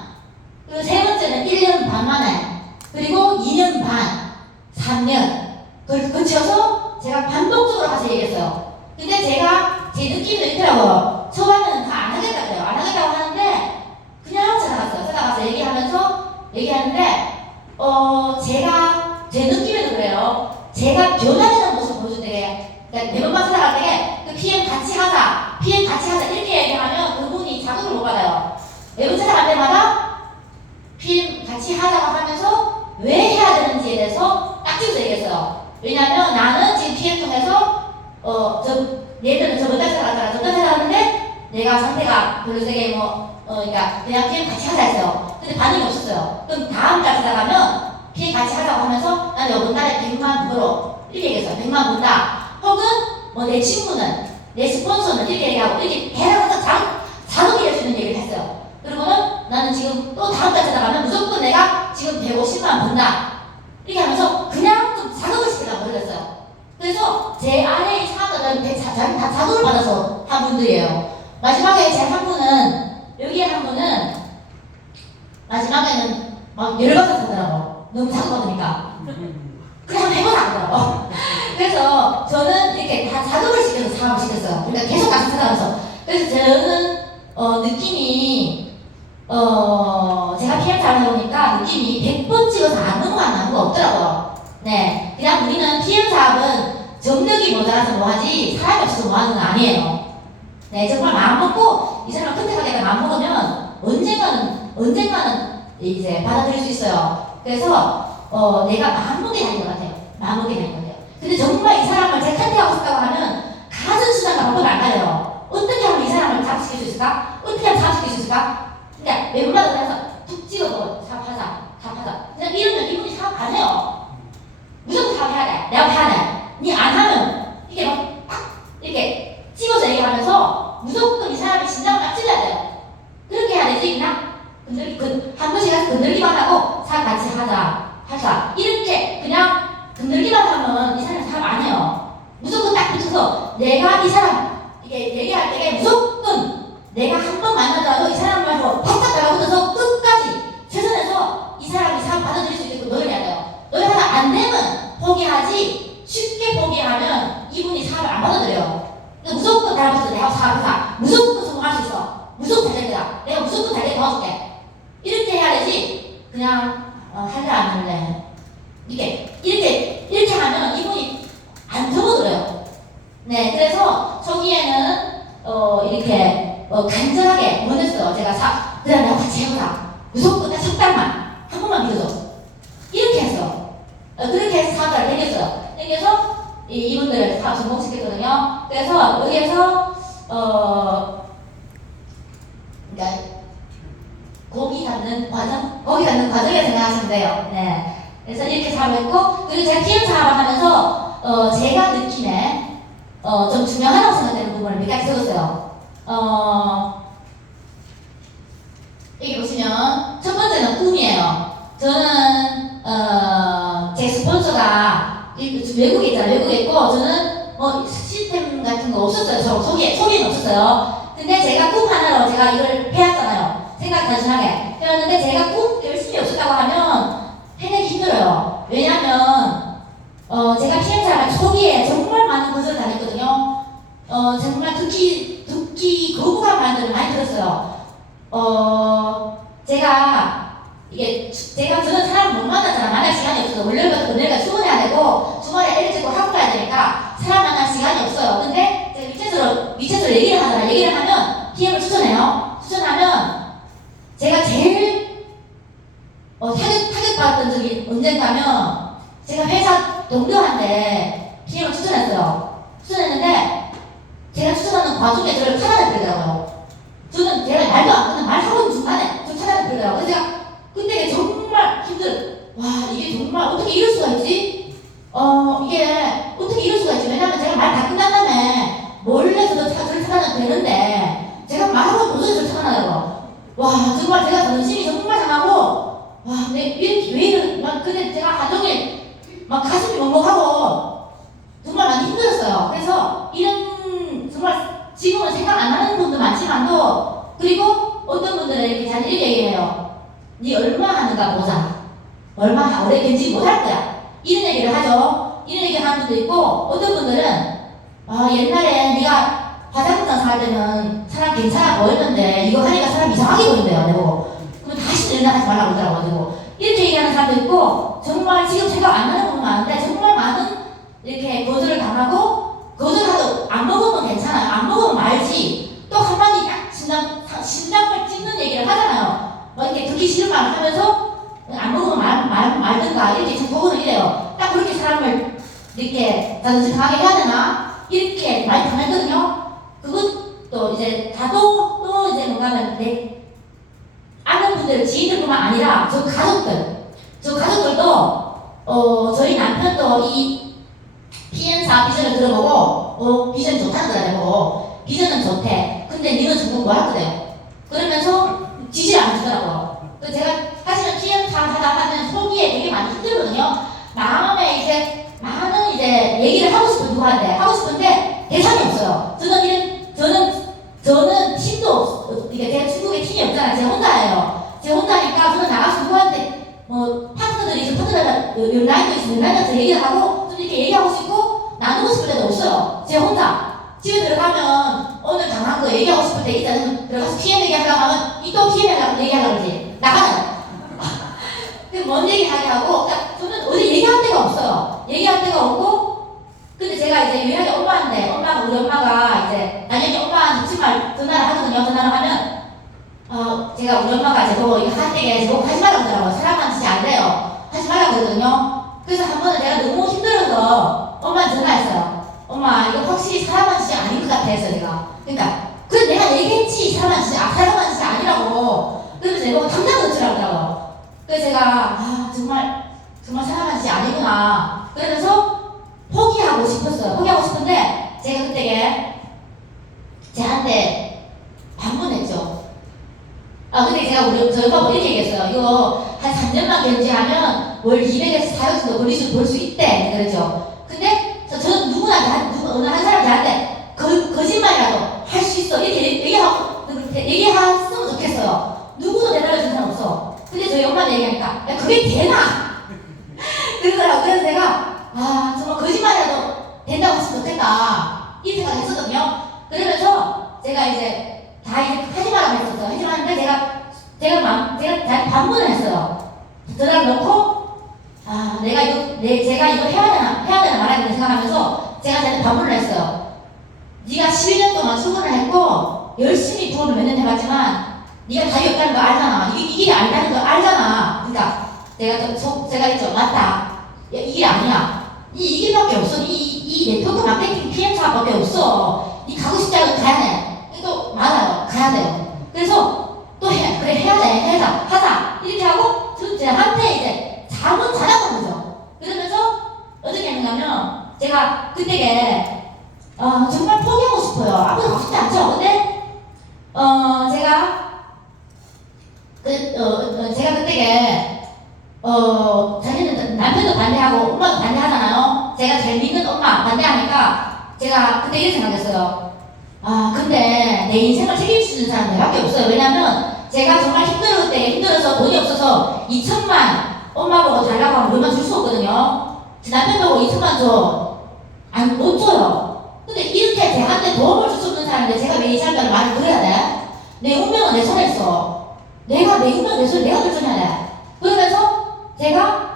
그리고 세 번째는 1년 반 만에, 그리고 2년 반, 3년 그걸 거쳐서 제가 반복적으로 가서 얘기했어요. 근데 제가 제 느낌이 있더라고요. 처음에는 다 안 하겠다 그래요. 안 하겠다고 하는데 그냥 찾아갔어요. 찾아가서 얘기하는데 제가 제 느낌에도 그래요. 제가 변화되는 모습 보여줄 때, 그러니까 매번만 찾아갈 때 그 PM 같이 하자 이렇게 얘기하면 그분이 자극을 못 받아요. 매번 찾아갈 때마다 PM 같이 하자고 하면서 왜 해야 되는지에 대해서 딱 찍어서 얘기했어요. 왜냐면 나는 지금 PM 통해서 얘들은 저번 달 찾아갔잖아. 저번 달 찾아갔는데 내가 상태가 별로 되게 그러니까 그냥 PM 같이 하자 했어요. 근데 반응이 없었어요. 그럼 다음 달 찾아가면 PM 같이 하자고 하면서 나는 이번 달에 100만 벌어 이렇게 얘기했어요. 100만 번다. 혹은 내 친구는 내 스폰서는 이렇게 얘기하고 이렇게 계속해서 자극이 될 수 있는 얘기를 했어요. 그리고는 나는 지금 또 다음 달 찾아가면 무조건 내가 지금 150만 번다 이렇게 하면서 그냥 좀 자극을 시키려고 그랬어요. 그래서 제 아래의 사람들은 다 자극을 받아서 한 분들이에요. 마지막에 제 한 분은 여기에 한 분은 마지막에는 막 열받아서 하더라고. 너무 자극받으니까. 그냥 한번 해보자 하더라고. 그래서 저는 이렇게 다 자극을 시켜서 사업을 시켰어요. 그러니까 계속 같이 찾아가면서. 그래서 저는 느낌이 제가 PM 사업을 해보니까 느낌이 100번 찍어서 안 넘어가는 거 없더라고요. 네, 그냥 우리는 PM 사업은 정력이 모자라서 뭐하지 사람이 없어서 뭐하는 건 아니에요. 네, 정말 마음 먹고 이 사람을 선택하겠다 마음 먹으면 언젠가는 이제 받아들일 수 있어요. 그래서 내가 마음먹게 다닌 것 같아요. 마음먹게 다닌 것 같아요. 근데 정말 이 사람을 제가 컨택하고 싶다고 하면 가진 수단과 방법을 안 가려요. 어떻게 하면 이 사람을 잡아시킬 수 있을까? 어떻게 하면 잡아시킬 수 있을까? 그냥 외국마다 그래서 툭 찍어보고 사업하자. 그냥 이러면 이분이 사업 안 해요. 무조건 사업해야 돼. 내가 해야 돼. 니 안 하면 이게 막 이렇게 찍어서 얘기하면서 무조건 이 사람이 진작을 딱 찔러야 돼요. 그렇게 해야 되지. 그냥 한 번씩 가서 건들기만 하고 사업 같이 하자 이렇게 그냥 건들기만 하면 이 사람이 사업 안 해요. 무조건 딱 붙여서 내가 이 사람 이게 얘기할 때 무조건 내가 한 번 만나더라도 이 사람을 하고 바짝 달라붙어서 끝까지 최선에서 이 사람이 사업 받아들일 수 있게끔 노력해야 돼요. 노력하다 안 되면 포기하지. 쉽게 포기하면 이분이 사업을 안 받아들여요. 그러니까 무조건 달라붙어서 내가 사업하자. 무조건 성공할 수 있어. 무조건 잘 될 거야. 내가 무조건 잘 되게 도와줄게. 이렇게 해야 되지. 그냥 할래 안 할래. 이렇게 하면 이분이 안 접어들어요. 네, 그래서 초기에는 이렇게 간절하게 원했어요. 제가 그래 내가 같이 해보자. 무조건 딱 석 달만 한 번만 믿어줘. 이렇게 했어. 그렇게 해서 사업을 당겼어요. 당겨서 이분들을 사업 성공시켰거든요. 그래서 여기에서 그러니까 고기 잡는 과정이라 생각하시면 돼요. 네. 그래서 이렇게 사업을 했고, 그리고 제가 PM 사업을 하면서 제가 느낌에 좀 중요하다고 생각되는 부분을 몇 가지 적었어요. 여기 보시면 첫 번째는 꿈이에요. 저는 제 스폰서가 외국에 있잖아요. 외국에 있고 저는 시스템 같은 거 없었어요. 저 속에는 없었어요. 근데 제가 꿈 하나로 제가 이걸 해왔잖아요. 생각 단순하게 해왔는데 제가 꿈 열심히 없었다고 하면 해내기 힘들어요. 왜냐면 제가 PM 사업을 초기에 정말 많은 것을 당했거든요. 정말 듣기 거부감 말들을 많이 들었어요. 저는 사람 못 만났잖아. 만날 시간이 없어서 월요일부터 금요일 언젠가면 제가 회사 동료한테 PM을 추천했어요. 추천했는데 제가 추천하는 과정에 저를 차단해버리더라고요. 저는 제가 말도 안 듣는 말하고 있는 중간에 저 차단해버리더라고요. 그래서 제가 그때 정말 와 이게 정말 어떻게 이럴 수가 있지? 이게 어떻게 이럴 수가 있지? 왜냐면 제가 말 다 끝난 다음에 몰래 저를 차단해도 되는데 제가 말하고 도저히 저를 차단하더라고요. 와 정말 제가 전심이 정말 상하고 와 근데 이렇게 왜 이런 막 근데 제가 하종일 막 가슴이 먹먹하고 정말 많이 힘들었어요. 그래서 이런 정말 지금은 생각 안 하는 분도 많지만도 그리고 어떤 분들은 이렇게 자주 이렇게 얘기해요. 네 얼마 하는가 보자. 얼마 오래 견지 못할 거야. 이런 얘기를 하죠. 이런 얘기를 하는 분도 있고 어떤 분들은 옛날에 네가 화장품 살 때는 사람 괜찮아 보였는데 이거 하니까 사람 이상하게 보인대요. 내고 그럼 다시 옛날 하지 말라고 그러더라고. 이렇게 얘기하는 사람도 있고 정말 지금 생각 안 하는 분도 많은데 정말 많은 이렇게 거절을 당하고 거절하도 안 먹으면 괜찮아요. 안 먹으면 말지. 또 한마디 딱 심장을 찢는 얘기를 하잖아요. 뭐 이렇게 듣기 싫은 말을 하면서 안 먹으면 말든가 이렇게 좀 보고는 이래요. 딱 그렇게 사람을 이렇게 자존심 강하게 해야 되나? 이렇게 많이 당했거든요. 그것도 이제 또 이제 뭔가는 내 아는 분들 지인들뿐만 아니라 저 가족들도 저희 남편도 이 PM사 비전을 들어보고 비전 좋다는 거다 내보고 비전은 좋대. 근데 니는 전공 뭐 할 거래요? 그러면서 지시를 안 주더라고요. 그 제가 사실은 PM사 하다 하면 속이에 되게 많이 힘들거든요. 마음에 이제 많은 이제 얘기를 하고 싶은 누구한테 하고 싶은데 대상이 없어요. 저는 팀도 이게 제가 중국에 팀이 없잖아요. 제가 혼자예요. 제가 혼자니까 저는 나가서 누구한테 파트너들이 있어 연락도 있으면 연락해서 얘기를 하고 좀 이렇게 얘기하고 싶고 나누고 싶을 때도 없어요. 제가 혼자 집에 들어가면 오늘 당한 거 얘기하고 싶을 때 일단 들어가서 PM 얘기하려고 하면 또 PM 얘기하려고 그러지 나가요. 뭔 얘기 하게 하고 그러니까 저는 어디 얘기할 데가 없어요. 얘기할 데가 없고 근데 제가 이제 유일하게 우리 엄마가 이제 당연히 엄마한테 정말 전화를 하거든요. 전화를 하면 제가 우리 엄마가 이제 이거 한때에 저거 하지 말라고 하더라고요. 사람만 진짜 안 돼요. 하지 말라고 그러거든요. 그래서 한 번은 제가 너무 힘들어서 엄마한테 전화했어요. 엄마 이거 확실히 사람만 진짜 아닌 것 같아 해서 제가 그러니까 그래 내가 얘기했지 사람만 진짜 아니라고 그러면서 내가 당장 그치라고 하더라고요. 그래서 제가 정말 사람만 진짜 아니구나 그러면서 포기하고 싶었어요. 포기하고 싶은데 제가 그때 쟤한테 반문했죠. 근데 제가 저희 엄마가 이렇게 얘기했어요. 이거 한 3년만 견제하면 월 200에서 400 정도 볼 수 있대. 그랬죠. 근데 저는 어느 한 사람 저한테 거짓말이라도 할 수 있어. 이렇게 얘기했으면 좋겠어요. 누구도 대답해준 사람 없어. 근데 저희 엄마한테 얘기하니까 야 그게 되나? 그러더라고요. 그래서 제가 정말 거짓말이라도 된다고 했으면 좋겠다 이 생각을 했었거든요. 그러면서 제가 이제 다 이제 하지 말라고 했었어요. 하지 말았는데 제가 반문을 했어요. 전화를 놓고 제가 이거 해야 되나 말아야 되나 생각하면서 제가 저한테 반문을 했어요. 네가 11년 동안 수고를 했고 열심히 부업을 몇 년 해봤지만 네가 답이 없다는 거 알잖아. 이게 알다는 거 알잖아. 그러니까 제가 했죠. 맞다. 이 길 아니야. 이 길밖에 없어. 이 네트워크 마케팅 PM사밖에 없어. 이 가고 싶지 않으면 가야 돼. 이거 맞아요. 가야 돼요. 그래서 또 그래 해야 돼. 하자. 이렇게 하고 저한테 이제 자라고 거죠. 그러면서 어떻게 했냐면 제가 그때에 정말 포기하고 싶어요. 아무도 가고 싶지 않죠. 근데 제가 그때에 자기는 남편도 반대하고 엄마도 반대하잖아요. 제가 잘 믿는 엄마 반대하니까 제가 그때 이렇게 생각했어요. 근데 내 인생을 책임질 수 있는 사람은 내밖에 없어요. 왜냐면 제가 정말 힘들어서 돈이 없어서 2천만 엄마 보고 달라고 하면 얼마 줄 수 없거든요. 제 남편 보고 2천만 줘. 못 줘요. 근데 이렇게 제한테 도움을 줄 수 없는 사람인데 제가 왜 이 사람들을 말을 들어야 돼? 내 운명은 내 손에 있어. 내 운명은 내 손에 내가 결정해야 돼. 그러면서 제가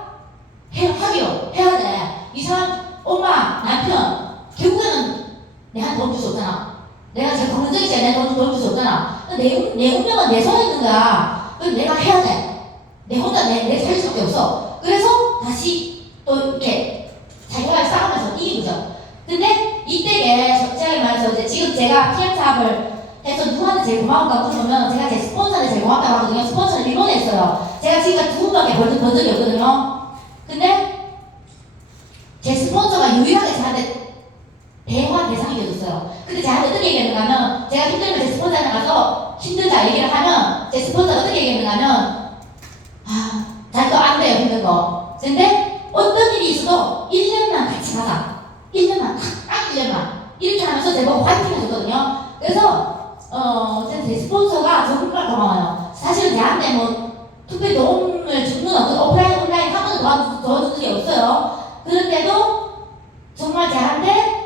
해야 돼. 이 사람, 엄마, 남편, 결국에는 내한테 돈 줄 수 없잖아. 내가 제일 건강적이지 내 돈 줄 수 없잖아. 내 운명은 내 손에 있는 거야. 그럼 내가 해야 돼. 내 혼자 내 살릴 수밖에 없어. 그래서 또 이렇게 자기가 싸우면서 이기는 거죠. 근데 이때에 솔직하게 말해서 이제 지금 제가 PM 사업을 해서 누구한테 제일 고마운가 물어보면 제가 제 스폰서한테 제일 고맙다고 하거든요. 스폰서는 일본에 있어요. 제가 지금까지 두 분밖에 번 적이 없거든요. 근데 제 스폰서가 유일하게 저한테 대화 대상이 되어줬어요. 근데 저한테 어떻게 얘기했는가 하면 제가 힘들면 제 스폰서한테 가서 힘들다 얘기를 하면 제 스폰서가 어떻게 얘기했는가 하면 자기도 안 돼요 힘든 거. 근데 어떤 일이 있어도 1년만 같이 가자. 1년만 딱 1년만 이렇게 하면서 제가 화이팅 해줬거든요. 그래서 제 스폰서가 정말 고마워요. 사실은 저한테 뭐 특별히 도움을 주는 어떤 오프라인 온라인 한 번도 도와준 적이 없어요. 그런데도 정말 저한테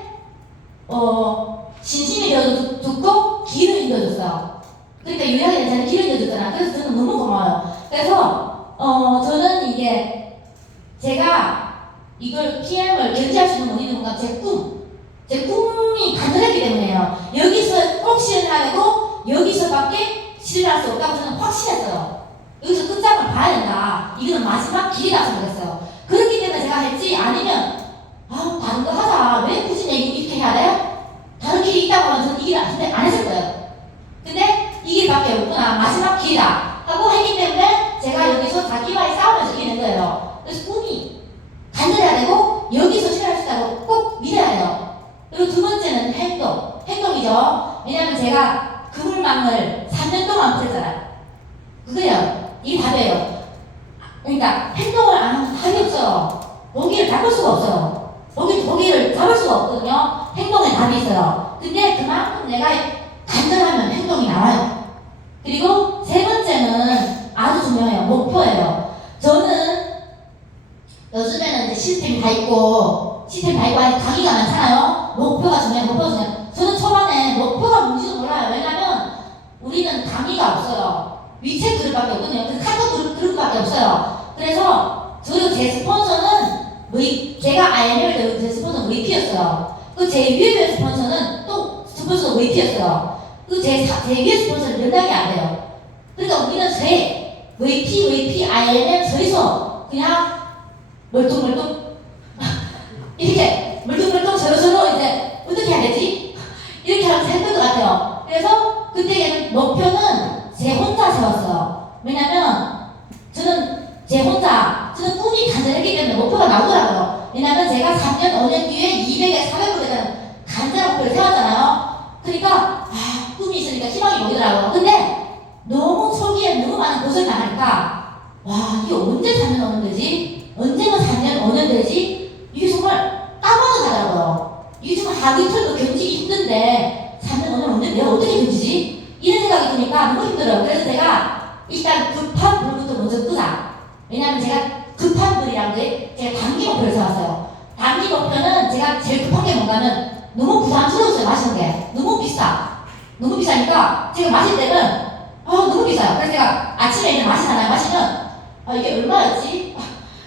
진심이 되어줬고 길을 인도해줬어요. 그러니까 유일하게 저는 길을 인도해줬잖아요. 그래서 저는 너무 고마워요. 그래서 저는 이게 제가 이걸 PM을 견제할 수 있는 원인은 뭔가 제 꿈이 가능했기 때문에요. 여기서 꼭 실현하고 여기서밖에 실현할 수 없다고 저는 확신했어요. 여기서 끝장을 봐야 된다. 이거는 마지막 길이라고 생각했어요. 그렇기 때문에 제가 했지 아니면 다른 거 하자. 왜 굳이 이렇게 해야 돼? 다른 길이 있다고 하면 저는 이 길 안 했을 거예요. 근데 이 길밖에 없구나. 마지막 길이다. 하고 했기 때문에 제가 여기서 자기와의 싸움에서 이기는 거예요. 그래서 꿈이 간절해야 되고 여기서 실현할 수 있다고 꼭 믿어야 돼요. 그리고 두 번째는 행동이죠. 왜냐면 제가 그물망을 3년 동안 풀었잖아요. 그거예요. 이게 답이에요. 그러니까 행동을 안 하면 답이 없어요. 모기를 잡을 수가 없어요. 모기를 잡을 수가 없거든요. 행동에 답이 있어요. 근데 그만큼 내가 간절하면 행동이 나와요. 그리고 세 번째는 아주 중요해요. 목표예요. 저는 요즘에는 이제 시스템이 다 있고 강의가 많잖아요. 목표가 중요해요. 저는 초반에 목표가 뭔지도 몰라요. 왜냐면 우리는 강의가 없어요. 위챗 그룹밖에 없거든요. 카톡 그룹밖에 없어요. 그래서 저도 제 스폰서는 제가 IML 제 스폰서는 VP였어요. 그 제 위에 스폰서는 또 스폰서가 VP였어요. 그 제 위에 스폰서는 연락이 안 돼요. 그러니까 우리는 VP, IML 서서 그냥 멀뚱멀뚱 이렇게 멀뚱멀뚱 서로 이제 어떻게 해야 되지? 이렇게 하면서 했던 것 같아요. 그래서 그때 목표는 제 혼자 세웠어요. 왜냐면 저는 꿈이 간절했기 때문에 목표가 나오더라고요. 왜냐면 제가 3년, 5년 뒤에 200에 400으로 되는 간절한 목표를 세웠잖아요. 그러니까 꿈이 있으니까 희망이 보이더라고요. 근데 너무 초기에 너무 많은 고생을 당하니까 이게 언제 3년, 5년 되지? 언제면 3년, 5년 되지? 이게 정말 까먹어가더라고요. 이게 정말 하루 이틀도 견디기 힘든데 3년, 5년 내가 어떻게 견디지? 이런 생각이 드니까 너무 힘들어요. 그래서 제가 일단 급한 불부터 먼저 끄자. 왜냐면 제가 급한 불이란 게 제가 단기 목표를 세웠어요. 단기 목표는 제가 제일 급한 게 뭔가는 너무 부담스러웠어요. 마시는 게 너무 비싸니까 제가 마실 때는 너무 비싸요. 그래서 제가 아침에 이제 마시면 이게 얼마였지?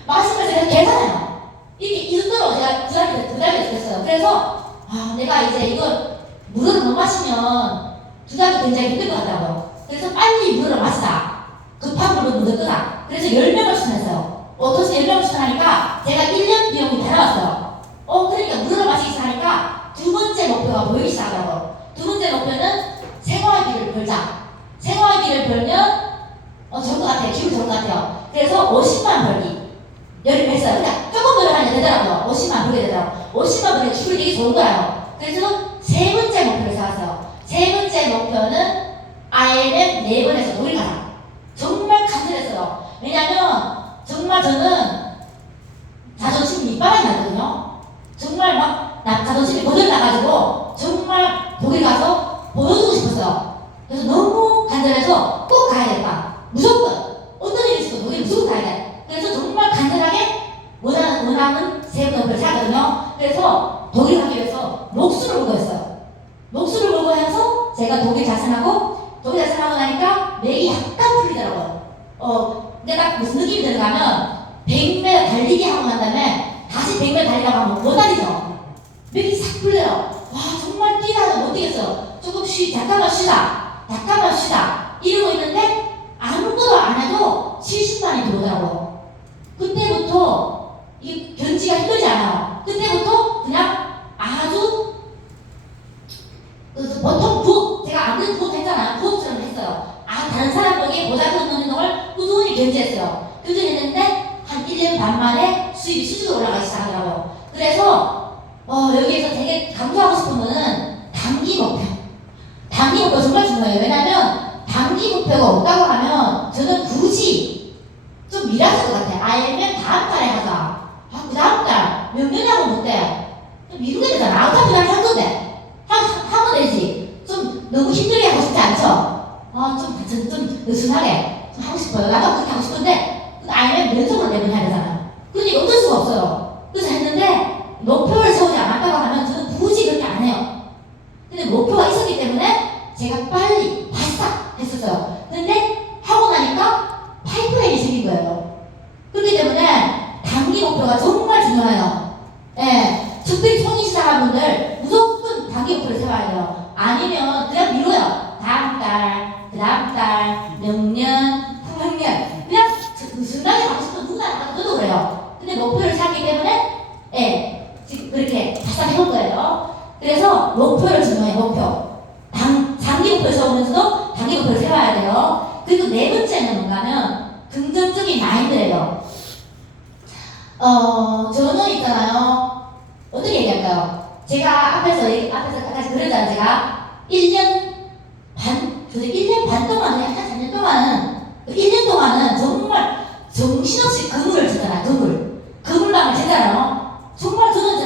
마시면 제가 계산해요. 이 정도로 제가 부담이 됐어요. 그래서 내가 이제 이걸 물을 못 마시면 부담이 굉장히 힘들 것 같더라고요. 그래서 빨리 물을 마시자. 급한 물을 먼저 끄자. 그래서 10명을 추천했어요. 어떠서 10명을 추천하니까 제가 1년 비용이 다 나왔어요. 그러니까 물을 마시기 시작하니까 두 번째 목표가 보이기 시작하더라고요. 두 번째 목표는 생활비를 벌자. 생활비를 벌면 좋은 것 같아요. 기분 좋은 것 같아요. 그래서 50만 벌기 열을 했어요. 그러니까 조금 노력하니까 되더라고요. 50만 벌게 되더라고요. 50만 벌기 기분이 되게 좋은 거예요. 그래서 세 번째 목표를 세웠어요. 세 번째 목표는 IMF 4번에서 독일 가자. 정말 간절했어요. 왜냐면 정말 저는 자존심이 밑바닥이 났거든요. 정말 막 자존심이 고장나가지고 정말 독일 가서 보여주고 싶었어요. 그래서 너무 간절해서 꼭 가야겠다. 무조건 어떤 일이 있어도 독일 무조건 가야 돼. 그래서 정말 간절하게 원하는 세 번을 세웠거든요. 그래서 독일 가기 위해서 목숨을 걸고 했어요. 목숨을 걸고 해서 제가 독일 자선하고 나니까 맥이 약간 풀리더라고요. 근데 딱 무슨 느낌이 드는가 하면 100m 달리기 하고 난 다음에 다시 100m 달리려고 하면 못 달리죠. 맥이 싹 풀려요. 정말 뛰다가 못 뛰겠어요. 조금 잠깐만 쉬자 이러고 있는데 아무것도 안 해도 70만이 들어오더라고요. 그때부터 이게 견지가 힘들지 않아요. 그때부터 그냥 아주 보통 부업, 제가 안 그래도 부업 했잖아요. 부업처럼 했어요. 다른 사람 보기에 보잘것없는 운동을 꾸준히 견지했어요. 견지했는데 한 1년 반 만에 수입이 수직으로 올라가기 시작하더라고요. 그래서 여기에서 되게 강조하고 싶은 거는 단기 목표. 단기 목표 정말 중요해요. 왜냐면 단기 목표가 없다고 하면 저는 굳이 좀 미라질 것 같아요. 아니면 다음 달에 하자. 그 다음 달 몇 년에 하면 못돼. 좀 미루게 되잖아. 어차피 난 할 건데. 하면 되지. 좀 너무 힘들게 하고 싶지 않죠? 좀 느슨하게 좀 하고 싶어요. 나도 그렇게 하고 싶은데 아니면 면접을 내면 해야 되잖아요. 그러니까 어쩔 수가 없어요. 그래서 했는데 목표를 세우지 않았다고 하면 저는 굳이 그렇게 안 해요. 근데 목표가 있었기 때문에 제가 빨리 바싹 했었어요. 근데 하고 나니까 파이프라인이 생긴 거예요. 그렇기 때문에 단기 목표가 정말 중요해요. 예, 특별히 총리 시작한 분들 무조건 단기 목표를 세워야 돼요. 아니면 그냥 미뤄요. 다음 달, 그 다음 달, 명년, 후학년 그냥 순간에 가고 싶은 누구나 저도 그래요. 근데 목표를 세웠기 때문에 예, 지금 그렇게 바싹 해본 거예요. 그래서 목표를 중요해. 목표. 장기 목표를 세우면서도 단기 목표를 세워야 돼요. 그리고 네 번째는 뭔가면 긍정적인 마인드예요. 저는 있잖아요. 어떻게 얘기할까요? 제가 앞에서 아까 그랬잖아요. 제가 1년 반 동안은, 약간 3년 동안은, 1년 동안은 정말 정신없이 그물을 쳤잖아요. 그물망을 치잖아요. 정말 저는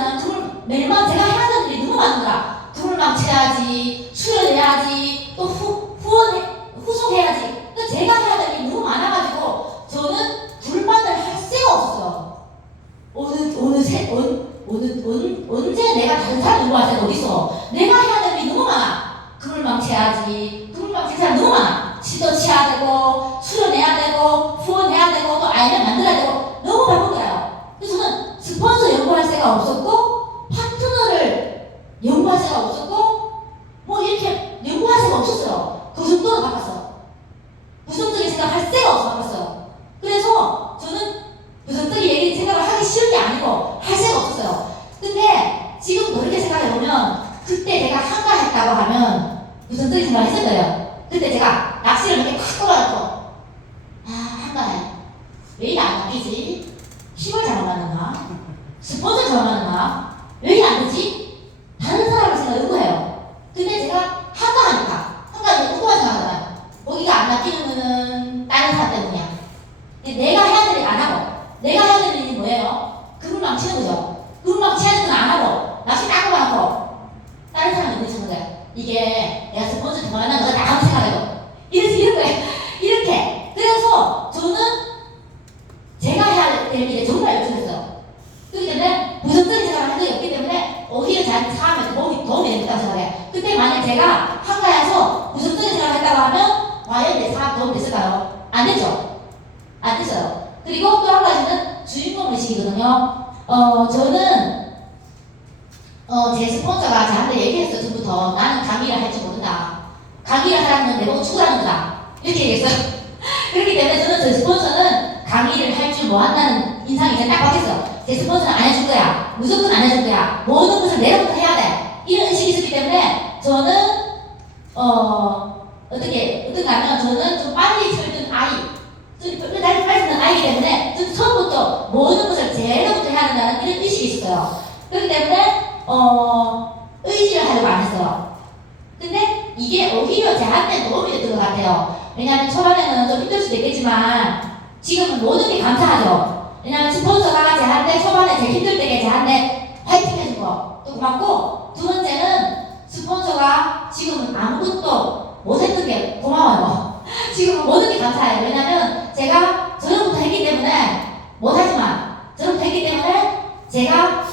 매일만 제가 해야 되는 일이 너무 많더라. 그물망 쳐야지, 수련해야지, 또 후속해야지. 그러니까 제가 해야 될 일이 너무 많아가지고 저는 불만을 할 새가 없었어요. 언제 내가 다른 사람 연구할 새가 어딨어? 내가 해야 될 일이 너무 많아. 그물망 쳐야지, 그물망 칠 사람 너무 많아. 시도 쳐야 되고, 수련해야 되고, 후원해야 되고, 또 아이를 만들어야 되고, 너무 바쁜 거예요. 그래서 저는 스폰서 연구할 새가 없었고, 파트너를 연구할 새가 없었고, 뭐 이렇게 연구할 새가 없었어요. 그 정도로 바꿨어요. 부정적인 생각할 새가 없어 바꿨어요. 그래서 저는 부정적인 생각을 하기 쉬운 게 아니고 할 새가 없었어요. 근데 지금 그렇게 생각해보면 그때 제가 한가했다고 하면 부정적인 생각을 했을 거예요. 그때 제가 낚시를 이렇게 탁 꼽아놓고 한가해. 왜 이래 안 낚이지? 힘을 잘못 맞는가? 스폰서를 잘못 맞는가? 왜 이래 안 되지? 다른 사람을 제가 연구해요. 근데 제가 한가하니까 궁금한 생각하잖아요. 거기가 안 낚이는 거는 다른 사람 때문이야. 근데 내가 해야 될 일 안 하고 내가 해야 될 일이 뭐예요? 그물망 치는 거죠. 그물망 치는 건 안 하고 낚시 딱 꼽아놓고 다른 사람이 어디 치는 거야? 이게 내가 스폰서 정말 거다 아무 생각해도 이런 거예요. 이렇게. 그래서 저는 제가 해야 될 일에 정말 열중했어요. 그렇기 때문에 부정적인 생각을 한 적이 없기 때문에 오히려 잘 사람한테 도움이 된다고 생각해요. 그때 만약 제가 한가해서 부정적인 생각을 했다고 하면 과연 내 사람 도움이 됐을까요? 안 됐죠? 안 됐어요. 그리고 또 한 가지는 주인공 의식이거든요. 저는 제 스폰서가 저한테 얘기했어요. 전부터 나는 강의를 할 줄 모른다. 강의를 하라면 내보고 죽으라는 거다. 이렇게 얘기했어요. 그렇기 때문에 저는 제 스폰서는 강의를 할 줄 뭐 한다는 인상이 이제 딱 박혔어요. 제 스폰서는 안 해줄 거야. 무조건 안 해줄 거야. 모든 것을 내로부터 해야 돼. 이런 의식이 있었기 때문에 저는 어떤가 하면 저는 좀 빨리 철든 아이, 좀 빨리 철든 아이기 때문에 좀 처음부터 모든 것을 제로부터 해야 된다는 이런 의식이 있었어요. 그렇기 때문에 의지를 하려고 안 했어요. 근데 이게 오히려 저한테 도움이 됐던 것 같아요. 왜냐하면 초반에는 좀 힘들 수도 있겠지만 지금은 모든 게 감사하죠. 왜냐하면 스폰서가 저한테 초반에 제일 힘들 때에 저한테 화이팅 해준 거 또 고맙고, 두 번째는 스폰서가 지금은 아무것도 못했던 게 고마워요. 지금은 모든 게 감사해요. 왜냐하면 제가 저녁부터 했기 때문에 못하지만 저녁부터 했기 때문에 제가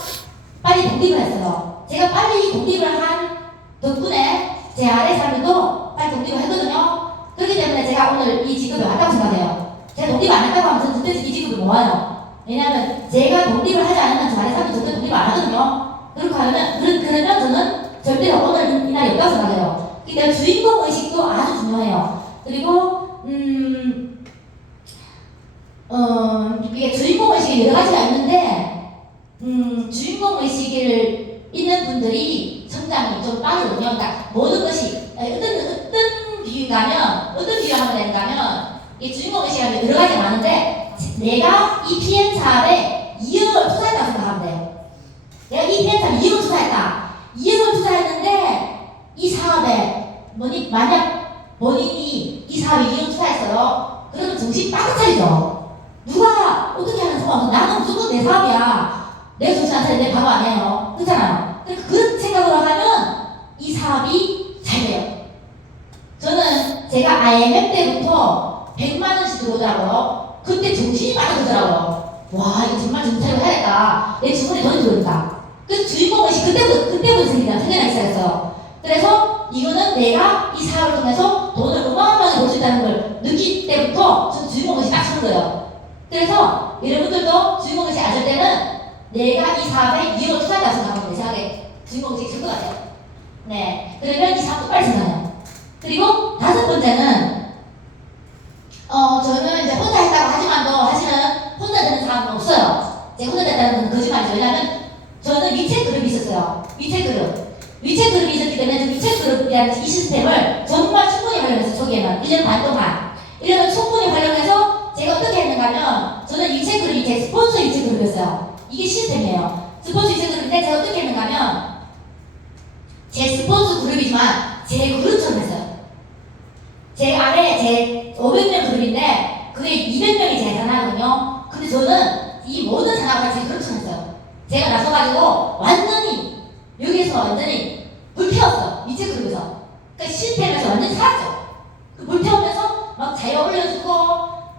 빨리 독립을 했어요. 제가 빨리 독립을 한 덕분에 제 아래 사람들도 빨리 독립을 했거든요. 그렇기 때문에 제가 오늘 이 직급에 왔다고 생각해요. 제가 독립 안 했다고 하면 저는 절대 이 직급을 못 와요. 왜냐하면 제가 독립을 하지 않으면 저 아래 사람들 절대 독립을 안 하거든요. 그러면 저는 절대로 오늘 이 날이 없다고 생각해요. 그렇기 때문에 주인공 의식도 아주 중요해요. 그리고 이게 주인공 의식이 여러 가지가 있는데 주인공 의식을 있는 분들이 성장이 좀 빠르거든요. 그러니까 모든 것이 어떤 비유인가면 어떤 비유를 하면 되는가면 이 주인공 의식이 여러 가지가 많은데 내가 이 PM 사업에 2억을 투자했다고 생각하면 돼요. 내가 이 PM 사업에 2억을 투자했다. 2억을 투자했는데 이 사업에 만약 본인이 이 사업에 2억 투자했어요. 그러면 정신 빠듯 차리죠. 누가 어떻게 하는 상황은 나는 무조건 내 사업이야. 내가 정신 안 차리는데 바로 안 해요. 그렇잖아요. 그러니까 그런 생각으로 하면 이 사업이 잘 돼요. 저는 제가 IMF 때부터 100만 원씩 들어오더라고요. 그때 정신이 빠져들더라고요. 와, 이거 정말 정신 차리고 해야겠다. 내 주머니에 돈이 들어온다. 그래서 주인공의식 그때부터 생겨나기 시작했어요. 그래서 이거는 내가 이 사업을 통해서 돈을 어마어마하게 벌 수 있다는 걸 느낄 때부터 전 주인공의식 딱 쓰는 거예요. 그래서 여러분들도 주인공의식 아실 때는 내가 이 사업에 2억을 투자한다고 생각하면 내 생각에 주인공의식이 쓸 것 같아요. 네. 그러면 이 사업도 빨리 생각해요. 그리고 다섯 번째는 저는 이제 혼자 했다고 하지만도 사실은 혼자 되는 사람은 없어요. 제가 혼자 됐다는 건 거짓말이죠. 왜냐하면 저는 위챗 그룹이 있었어요. 위챗 그룹이 있었기 때문에 그 위챗 그룹이라는 이 시스템을 정말 충분히 활용했어요. 초기에는 1년 반 동안 1년을 충분히 활용해서 제가 어떻게 했는가 하면 저는 위챗 그룹이 제 스폰서 위챗 그룹이었어요. 이게 시스템이에요. 스폰서 위챗 그룹인데 제가 어떻게 했는가 하면 제 스폰서 그룹이지만 제 그룹처럼 했어요. 제 아래 제 500명 그룹인데 그게 200명이 제 산하거든요. 근데 저는 이 모든 산하가 제 그룹처럼 했어요. 제가 나서가지고 완전히 여기서 완전히 불태웠어. 위챗 그룹에서. 그러니까 시스템에서 완전히 살았죠. 그 불태우면서 막 자유 올려주고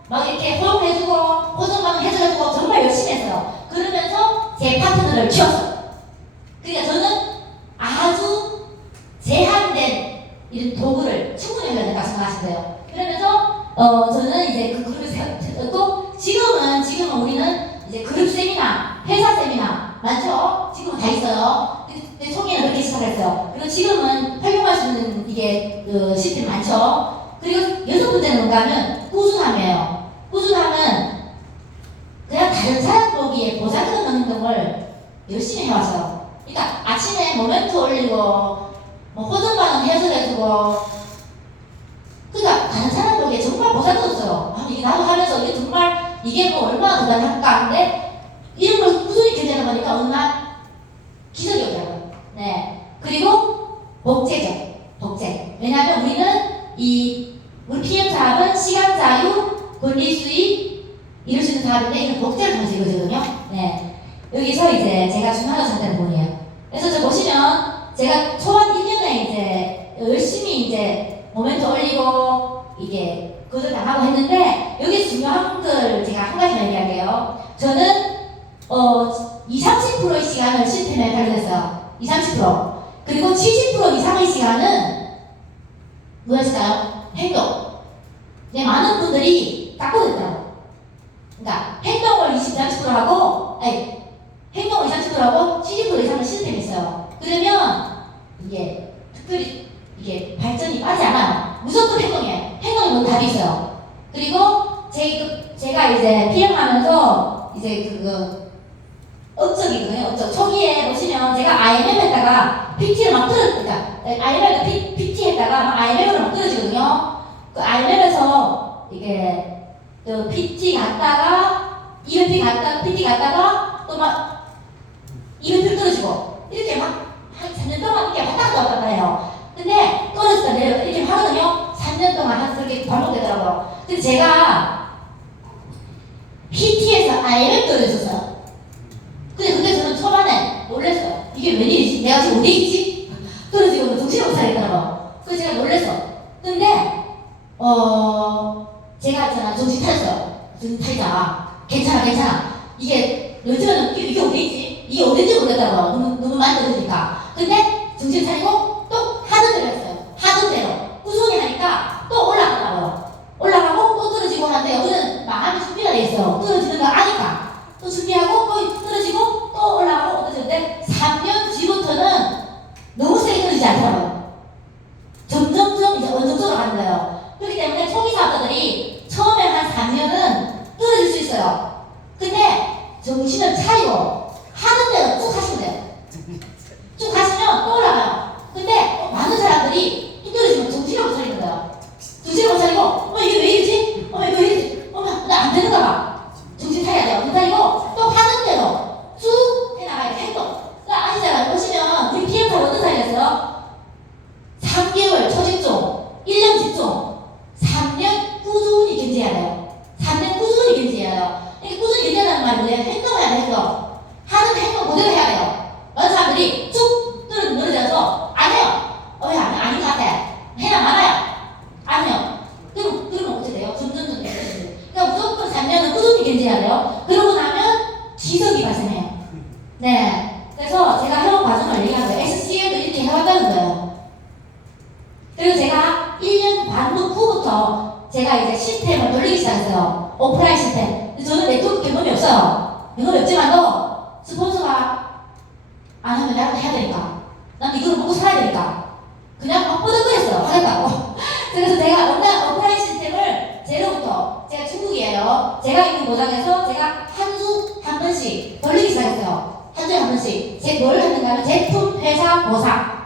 막 이렇게 호응해주고 호전방 해줘주고 정말 열심히 했어요. 그러면서 제 파트너를 키웠어요. 그러니까 저는 아주 제한된 이런 도구를 충분히 해야 된다고 생각하시면 돼요. 그러면서 저는 이제 그 그룹을 세웠고 지금은 우리는 이제 그룹 세미나, 회사 세미나 많죠? 지금은 다 있어요. 근데 초기에는 그렇게 시작했어요. 그리고 지금은 활용할 수 있는 이게 시스템 많죠? 그리고 여섯 번째는 뭔가 하면 꾸준함이에요. 꾸준함은 그냥 다른 사람 보기에 보잘것없는 행동을 열심히 해왔어요. 그러니까 아침에 모멘트 올리고 뭐 호전 반응 해설해주고 그러니까 다른 사람 보기에 정말 보잘것없어요. 아, 이게 나도 하면서 이게 정말 이게 뭐 얼마나 대단할까 하는데 이런 걸 꾸준히 견뎌내다 보니까 어느 날 기적이 오더라고요. 네. 그리고 복제죠. 복제. 왜냐하면 우리 PM 사업은 시간 자유, 권리 수익 이룰 수 있는 사업인데 이건 복제를 통해서 이루어지거든요. 네. 여기서 이제 제가 중요하다고 생각하는 부분이에요. 그래서 저 보시면 제가 초반 1년에 이제 열심히 이제 모멘트 올리고 이게 그것을 당하고 했는데 여기서 중요한 것들 제가 한 가지만 얘기할게요. 저는 20-30%의 시간을 시스템에 발견했어요. 20-30%. 그리고 70% 이상의 시간은 뭐였을까요? 행동. 네, 많은 분들이 깎아냈더라고요. 그러니까 행동을 20-30% 하고 행동을 20-30% 하고 70% 이상의 시스템이 있어요. 그러면 이게 특별히 이게 발전이 빠르지 않아요. 무조건 행동이에요. 행동이 뭐 답이 있어요. 그리고 제가 이제 PM하면서 이제 업적이거든요. 업적. 초기에 보시면 제가 IMM 했다가 PT를 막 그러니까 IMM에서 PT 했다가 막 IMM으로 막 떨어지거든요. 그 IMM에서 이게 PT 갔다가 EMP 갔다가 PT 갔다가 또 막 EMP 떨어지고 이렇게 막 한 3년 동안 이렇게 왔다 갔다 해요. 근데 떨어졌다 내려 이렇게 하거든요. 3년 동안 한 그렇게 반복되더라고요. 근데 제가 PT에서 IMM 떨어졌어요. 근데 그때 저는 초반에 놀랐어요. 이게 웬일이지? 내가 지금 어디 있지? 떨어지고 정신을 못 차리더라고요. 그래서 제가 놀랐어. 근데 제가 있잖아 정신 차렸어요. 정신 차리자. 괜찮아. 이게 요즘에는 이게 어디 있지? 이게 어딘지 모르겠다고요. 너무 많이 떨어지니까. 근데 정신 차리고 또 하던 대로 했어요. 하던 대로 꾸준히 하니까 또 올라가더라고요. 올라가고 또 떨어지고 하는데 여기는 마음이 준비가 돼 있어. 떨어지는 거 아니까. 또 준비하고 또 떨어지고 또 올라가고 떨어지는데 3년 뒤부터는 너무 세게 떨어지지 않더라고요. 점점점 이제 원점적으로 가는 거예요. 그렇기 때문에 초기 사업자들이 처음에 한 3년은 떨어질 수 있어요. 근데 정신을 차리고 하는 대로 쭉 하시면 돼요. 쭉 하시면 또 올라가요. 근데 많은 사람들이 뚝 떨어지면 정신을 못 차리는 거예요. 정신을 못 차리고 이게 왜 이러지? 이게 왜 이러지? 나 안 되는가 봐. 정신 차려야 돼요. 정신 차리고 또 하는 대로 쭉 해나가야 돼. 행동. 아시잖아요. 보시면 우리 PM사 어떤 사이였어요? 3개월 초집중, 1년 집중, 3년 꾸준히 견제해야 돼요. 3년 꾸준히 견제해야 돼요. 이렇게 꾸준히 견제하는 말이 뭐예요? 행동해야 돼, 행동. 하는 행동 그대로 해야 돼요. 많은 사람들이 쭉 늘어져서 안 해요. 왜 안 해? 아닌 것 같아. 해나 말아요. 안 해요. 그러면 어떻게 돼요? 점점. 그러니까 무조건 3년은 꾸준히 견제해야 돼요. 그러고 나면 기적이 발생해요. 네. 그래서 제가 해온 과정을 얘기하는 거예요. SCM도 이렇게 해왔다는 거예요. 그리고 제가 1년 반 후부터 제가 이제 시스템을 돌리기 시작했어요. 오프라인 시스템. 저는 네트워크 경험이 없어요. 경험이 없지만도 스폰서가 안 하면 나도 해야 되니까. 난 이걸 먹고 살아야 되니까. 그냥 막 뻗어버렸어요. 하겠다고. 그래서 제가 오프라인 시스템을 제로부터, 제가 중국이에요. 제가 있는 노장에서 제가 한 주 한 번씩 돌리기 시작했어요. 한 주에 한 번씩. 뭘 하는가 하면 제품, 회사, 보상.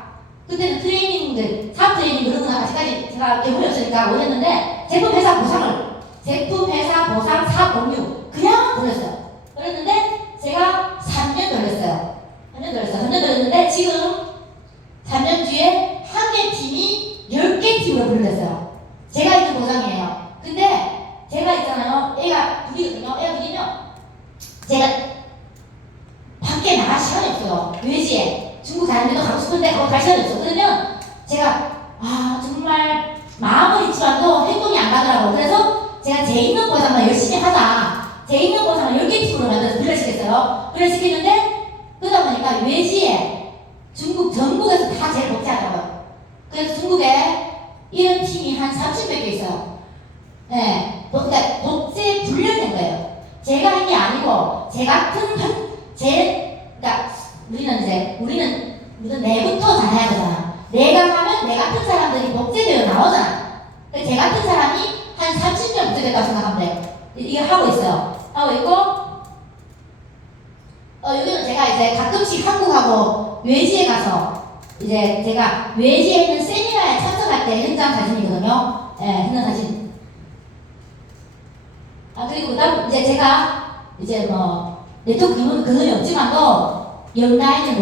그때는 트레이닝들, 사업 트레이닝 그런 건 아직까지 제가 경험이 없으니까 못했는데, 제품, 회사, 보상을. 제품, 회사, 보상, 사업 공유. 그냥 돌렸어요. 그랬는데, 제가 3년 돌렸어요. 3년 돌렸는데, 지금 3년 뒤에 한 개 팀이 10개 팀으로 불렸어요. 제가 있는 보상이에요. 근데, 제가 있잖아요. 애가 둘이거든요. 애가 둘이면, 제가 밖에 나갈 시간이 없어요. 외지에. 중국 다른 데도 가고 싶은데 거기 갈 시간이 없어. 그러면 제가 정말 마음은 있지만도 행동이 안 가더라고요. 그래서 제가 제 있는 보상만 열심히 하자. 제 있는 보상을 10개 팀으로 만들어서 분류시켰어요. 분류시켰는데 그러다 보니까 외지에 중국 전국에서 다 제일 복제하더라고요. 그래서 중국에 이런 팀이 한 30몇 개 있어요. 네, 그러니까 복제 분류된 거예요. 제가 한 게 아니고 제 같은 그러니까 우리는 내부터 잘해야 되잖아. 내가 하면 내 같은 사람들이 복제되어 나오잖아. 제 같은 사람이 한 30명 복제됐다고 생각하면 돼. 이게 하고 있어요. 하고 있고, 여기는 제가 이제 가끔씩 한국하고 외지에 가서 이제 제가 외지에 있는 세미나에 참석할 때 현장 사진이거든요. 네, 현장 사진. 그리고 그다음 이제 제가 이제 네트워크 근원이 없지만도 옆라인을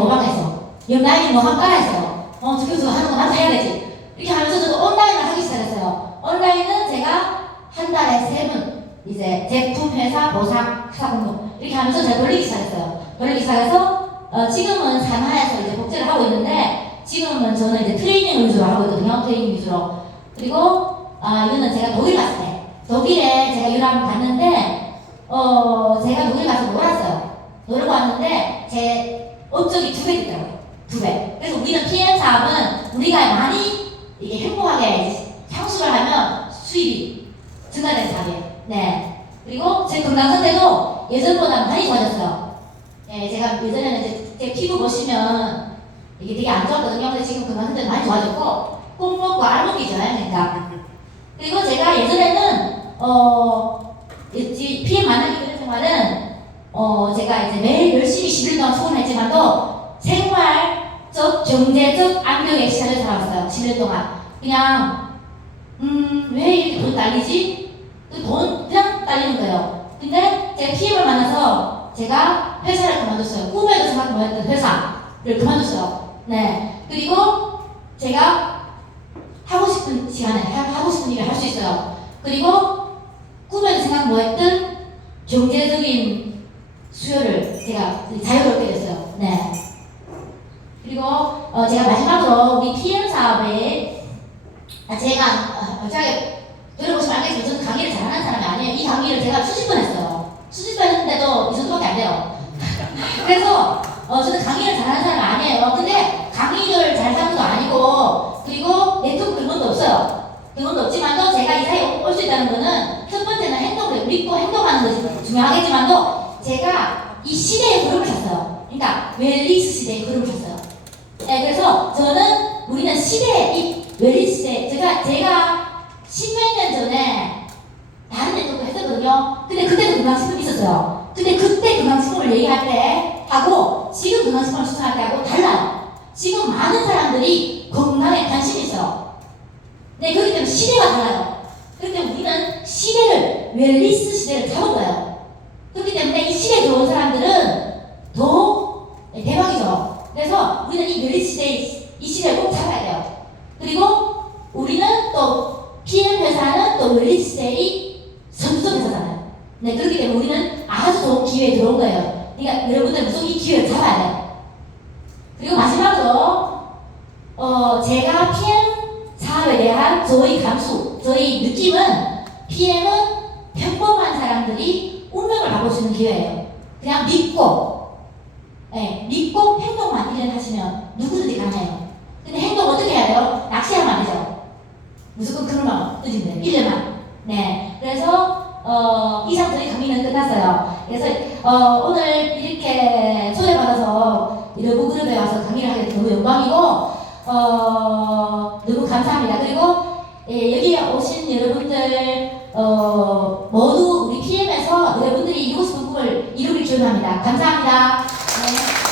옆라인을 모방가라했어요. 저기서 하는 거 나도 해야 되지. 이렇게 하면서 저도 온라인을 하기 시작했어요. 온라인은 제가 한 달에 3번 이제 제품, 회사, 보상, 사공부 이렇게 하면서 제가 돌리기 시작했어요. 돌리기 시작해서 지금은 산하에서 이제 복제를 하고 있는데 지금은 저는 이제 트레이닝 위주로 하고 있거든요. 트레이닝 위주로. 그리고 이거는 제가 독일 갔을 때 독일에 제가 유학을 갔는데 제가 독일 가서 놀았어요. 놀고 왔는데 제 업적이 2배 됐더라고요. 2배. 그래서 우리는 PM 사업은 우리가 많이 이게 행복하게 향수를 하면 수입이 증가되는 사업이에요. 네. 그리고 제 건강 상태도 예전보다 많이 좋아졌어요. 네, 제가 예전에는 이제 제 피부 보시면 이게 되게 안 좋았거든요. 근데 지금 건강 상태도 많이 좋아졌고 꼭 먹고 알 먹기잖아요. 그러니까. 그리고 제가 예전에는 PM 만나기 전에 생활은 제가 이제 매일 열심히 10일 동안 수고했지만도 생활적, 경제적 압력에 시달려 살아왔어요. 10일 동안. 그냥 왜 이렇게 돈 딸리지? 돈 그냥 딸리는 거예요. 근데 제가 PM을 만나서 제가 회사를 그만뒀어요. 꿈에도 생각 못했던 회사를 그만뒀어요. 네. 그리고 제가 하고 싶은 시간에 하고 싶은 일을 할 수 있어요. 그리고 꿈에도 생각 못했던 경제적인 수요를 제가 자유롭게 됐어요. 네. 그리고 제가 마지막으로 우리 PM 사업에 제가 어차피 들어보시면 알겠지만 저는 강의를 잘하는 사람이 아니에요. 이 강의를 제가 수십 번 했어요. 수십 번 했는데도 이 정도밖에 안 돼요. 그래서 저는 강의를 잘하는 사람이 아니에요. 근데 강의를 잘하는 것도 아니고 그리고 네트워크 근원도 없어요. 근원도 없지만도 제가 이 사이에 올 수 있다는 거는 첫 번째는 행동을 믿고 행동하는 것이 중요하겠지만도 제가 이 시대의 흐름을 탔어요. 그러니까 웰리스 시대의 흐름을 탔어요. 네, 그래서 저는 우리는 이 웰리스 시대 제가 십몇 년 전에 다른 네트워크 했었거든요. 근데 그때도 건강식품이 있었어요. 근데 그때 건강식품을 얘기할 때 하고 지금 건강식품을 추천할 때하고 달라요. 지금 많은 사람들이 건강에 관심이 있어요. 네, 그렇기 때문에 시대가 달라요. 그렇기 때문에 우리는 시대를, 웰니스 시대를 잡은 거예요. 그렇기 때문에 이 시대에 들어온 사람들은 더 대박이죠. 그래서 우리는 이 웰니스 시대, 이 시대를 꼭 잡아야 돼요. 그리고 우리는 또 PM 회사는 또 웰니스 시대의 선두적 회사잖아요. 네, 그렇기 때문에 우리는 아주 좋은 기회에 들어온 거예요. 그러니까 여러분들 무조건 이 기회를 잡아야 돼요. 그리고 마지막으로 제가 PM 사업에 대한 저희 감수, 저희 느낌은 PM은 평범한 사람들이 운명을 바꿀 수 있는 기회예요. 그냥 믿고, 믿고 행동만 1년 하시면 누구든지 가능해요. 근데 행동 어떻게 해야 돼요? 낚시하면 안 되죠. 무조건 그러면 뜨진대. 1년만. 네. 그래서 이상 저희 강의는 끝났어요. 그래서 오늘 이렇게 초대받아서 러브그룹에 와서 강의를 하게 돼서 너무 영광이고 너무 감사합니다. 그리고 여기에 오신 여러분들 모두 우리 PM에서 여러분들이 이루고 싶은 꿈을 이루길 기원합니다. 감사합니다. 네.